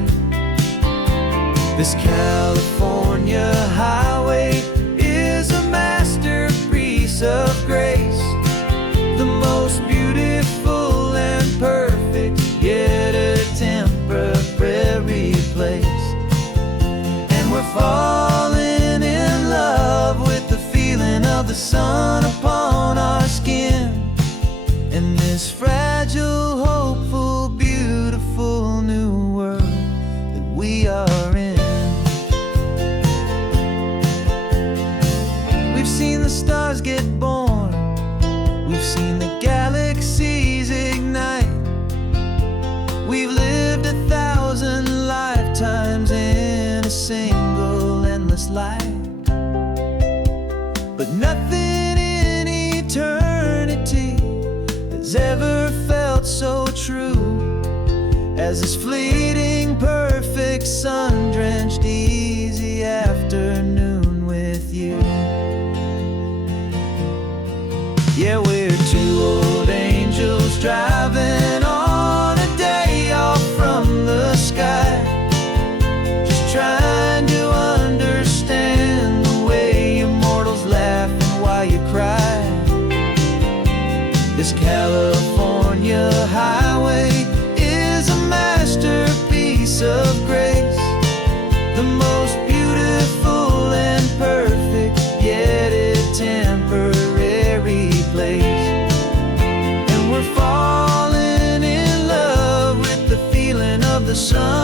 This California highway is a masterpiece of grace, the most beautiful and perfect, yet a temporary place. And we're falling in love with the feeling of the sun upon our skin, in this fragile, hopeful, beautiful new world that we are in. We've seen the stars get born, we've seen the galaxies ignite, we've lived 1,000 lifetimes in a single endless life, but nothing in eternity has ever felt so true as this fleeting, perfect, sun-drenched, easy afternoon with you. Yeah, we're two old angels driving on a day off from the sky, just trying to understand the way immortals laugh and why you cry. This the sun.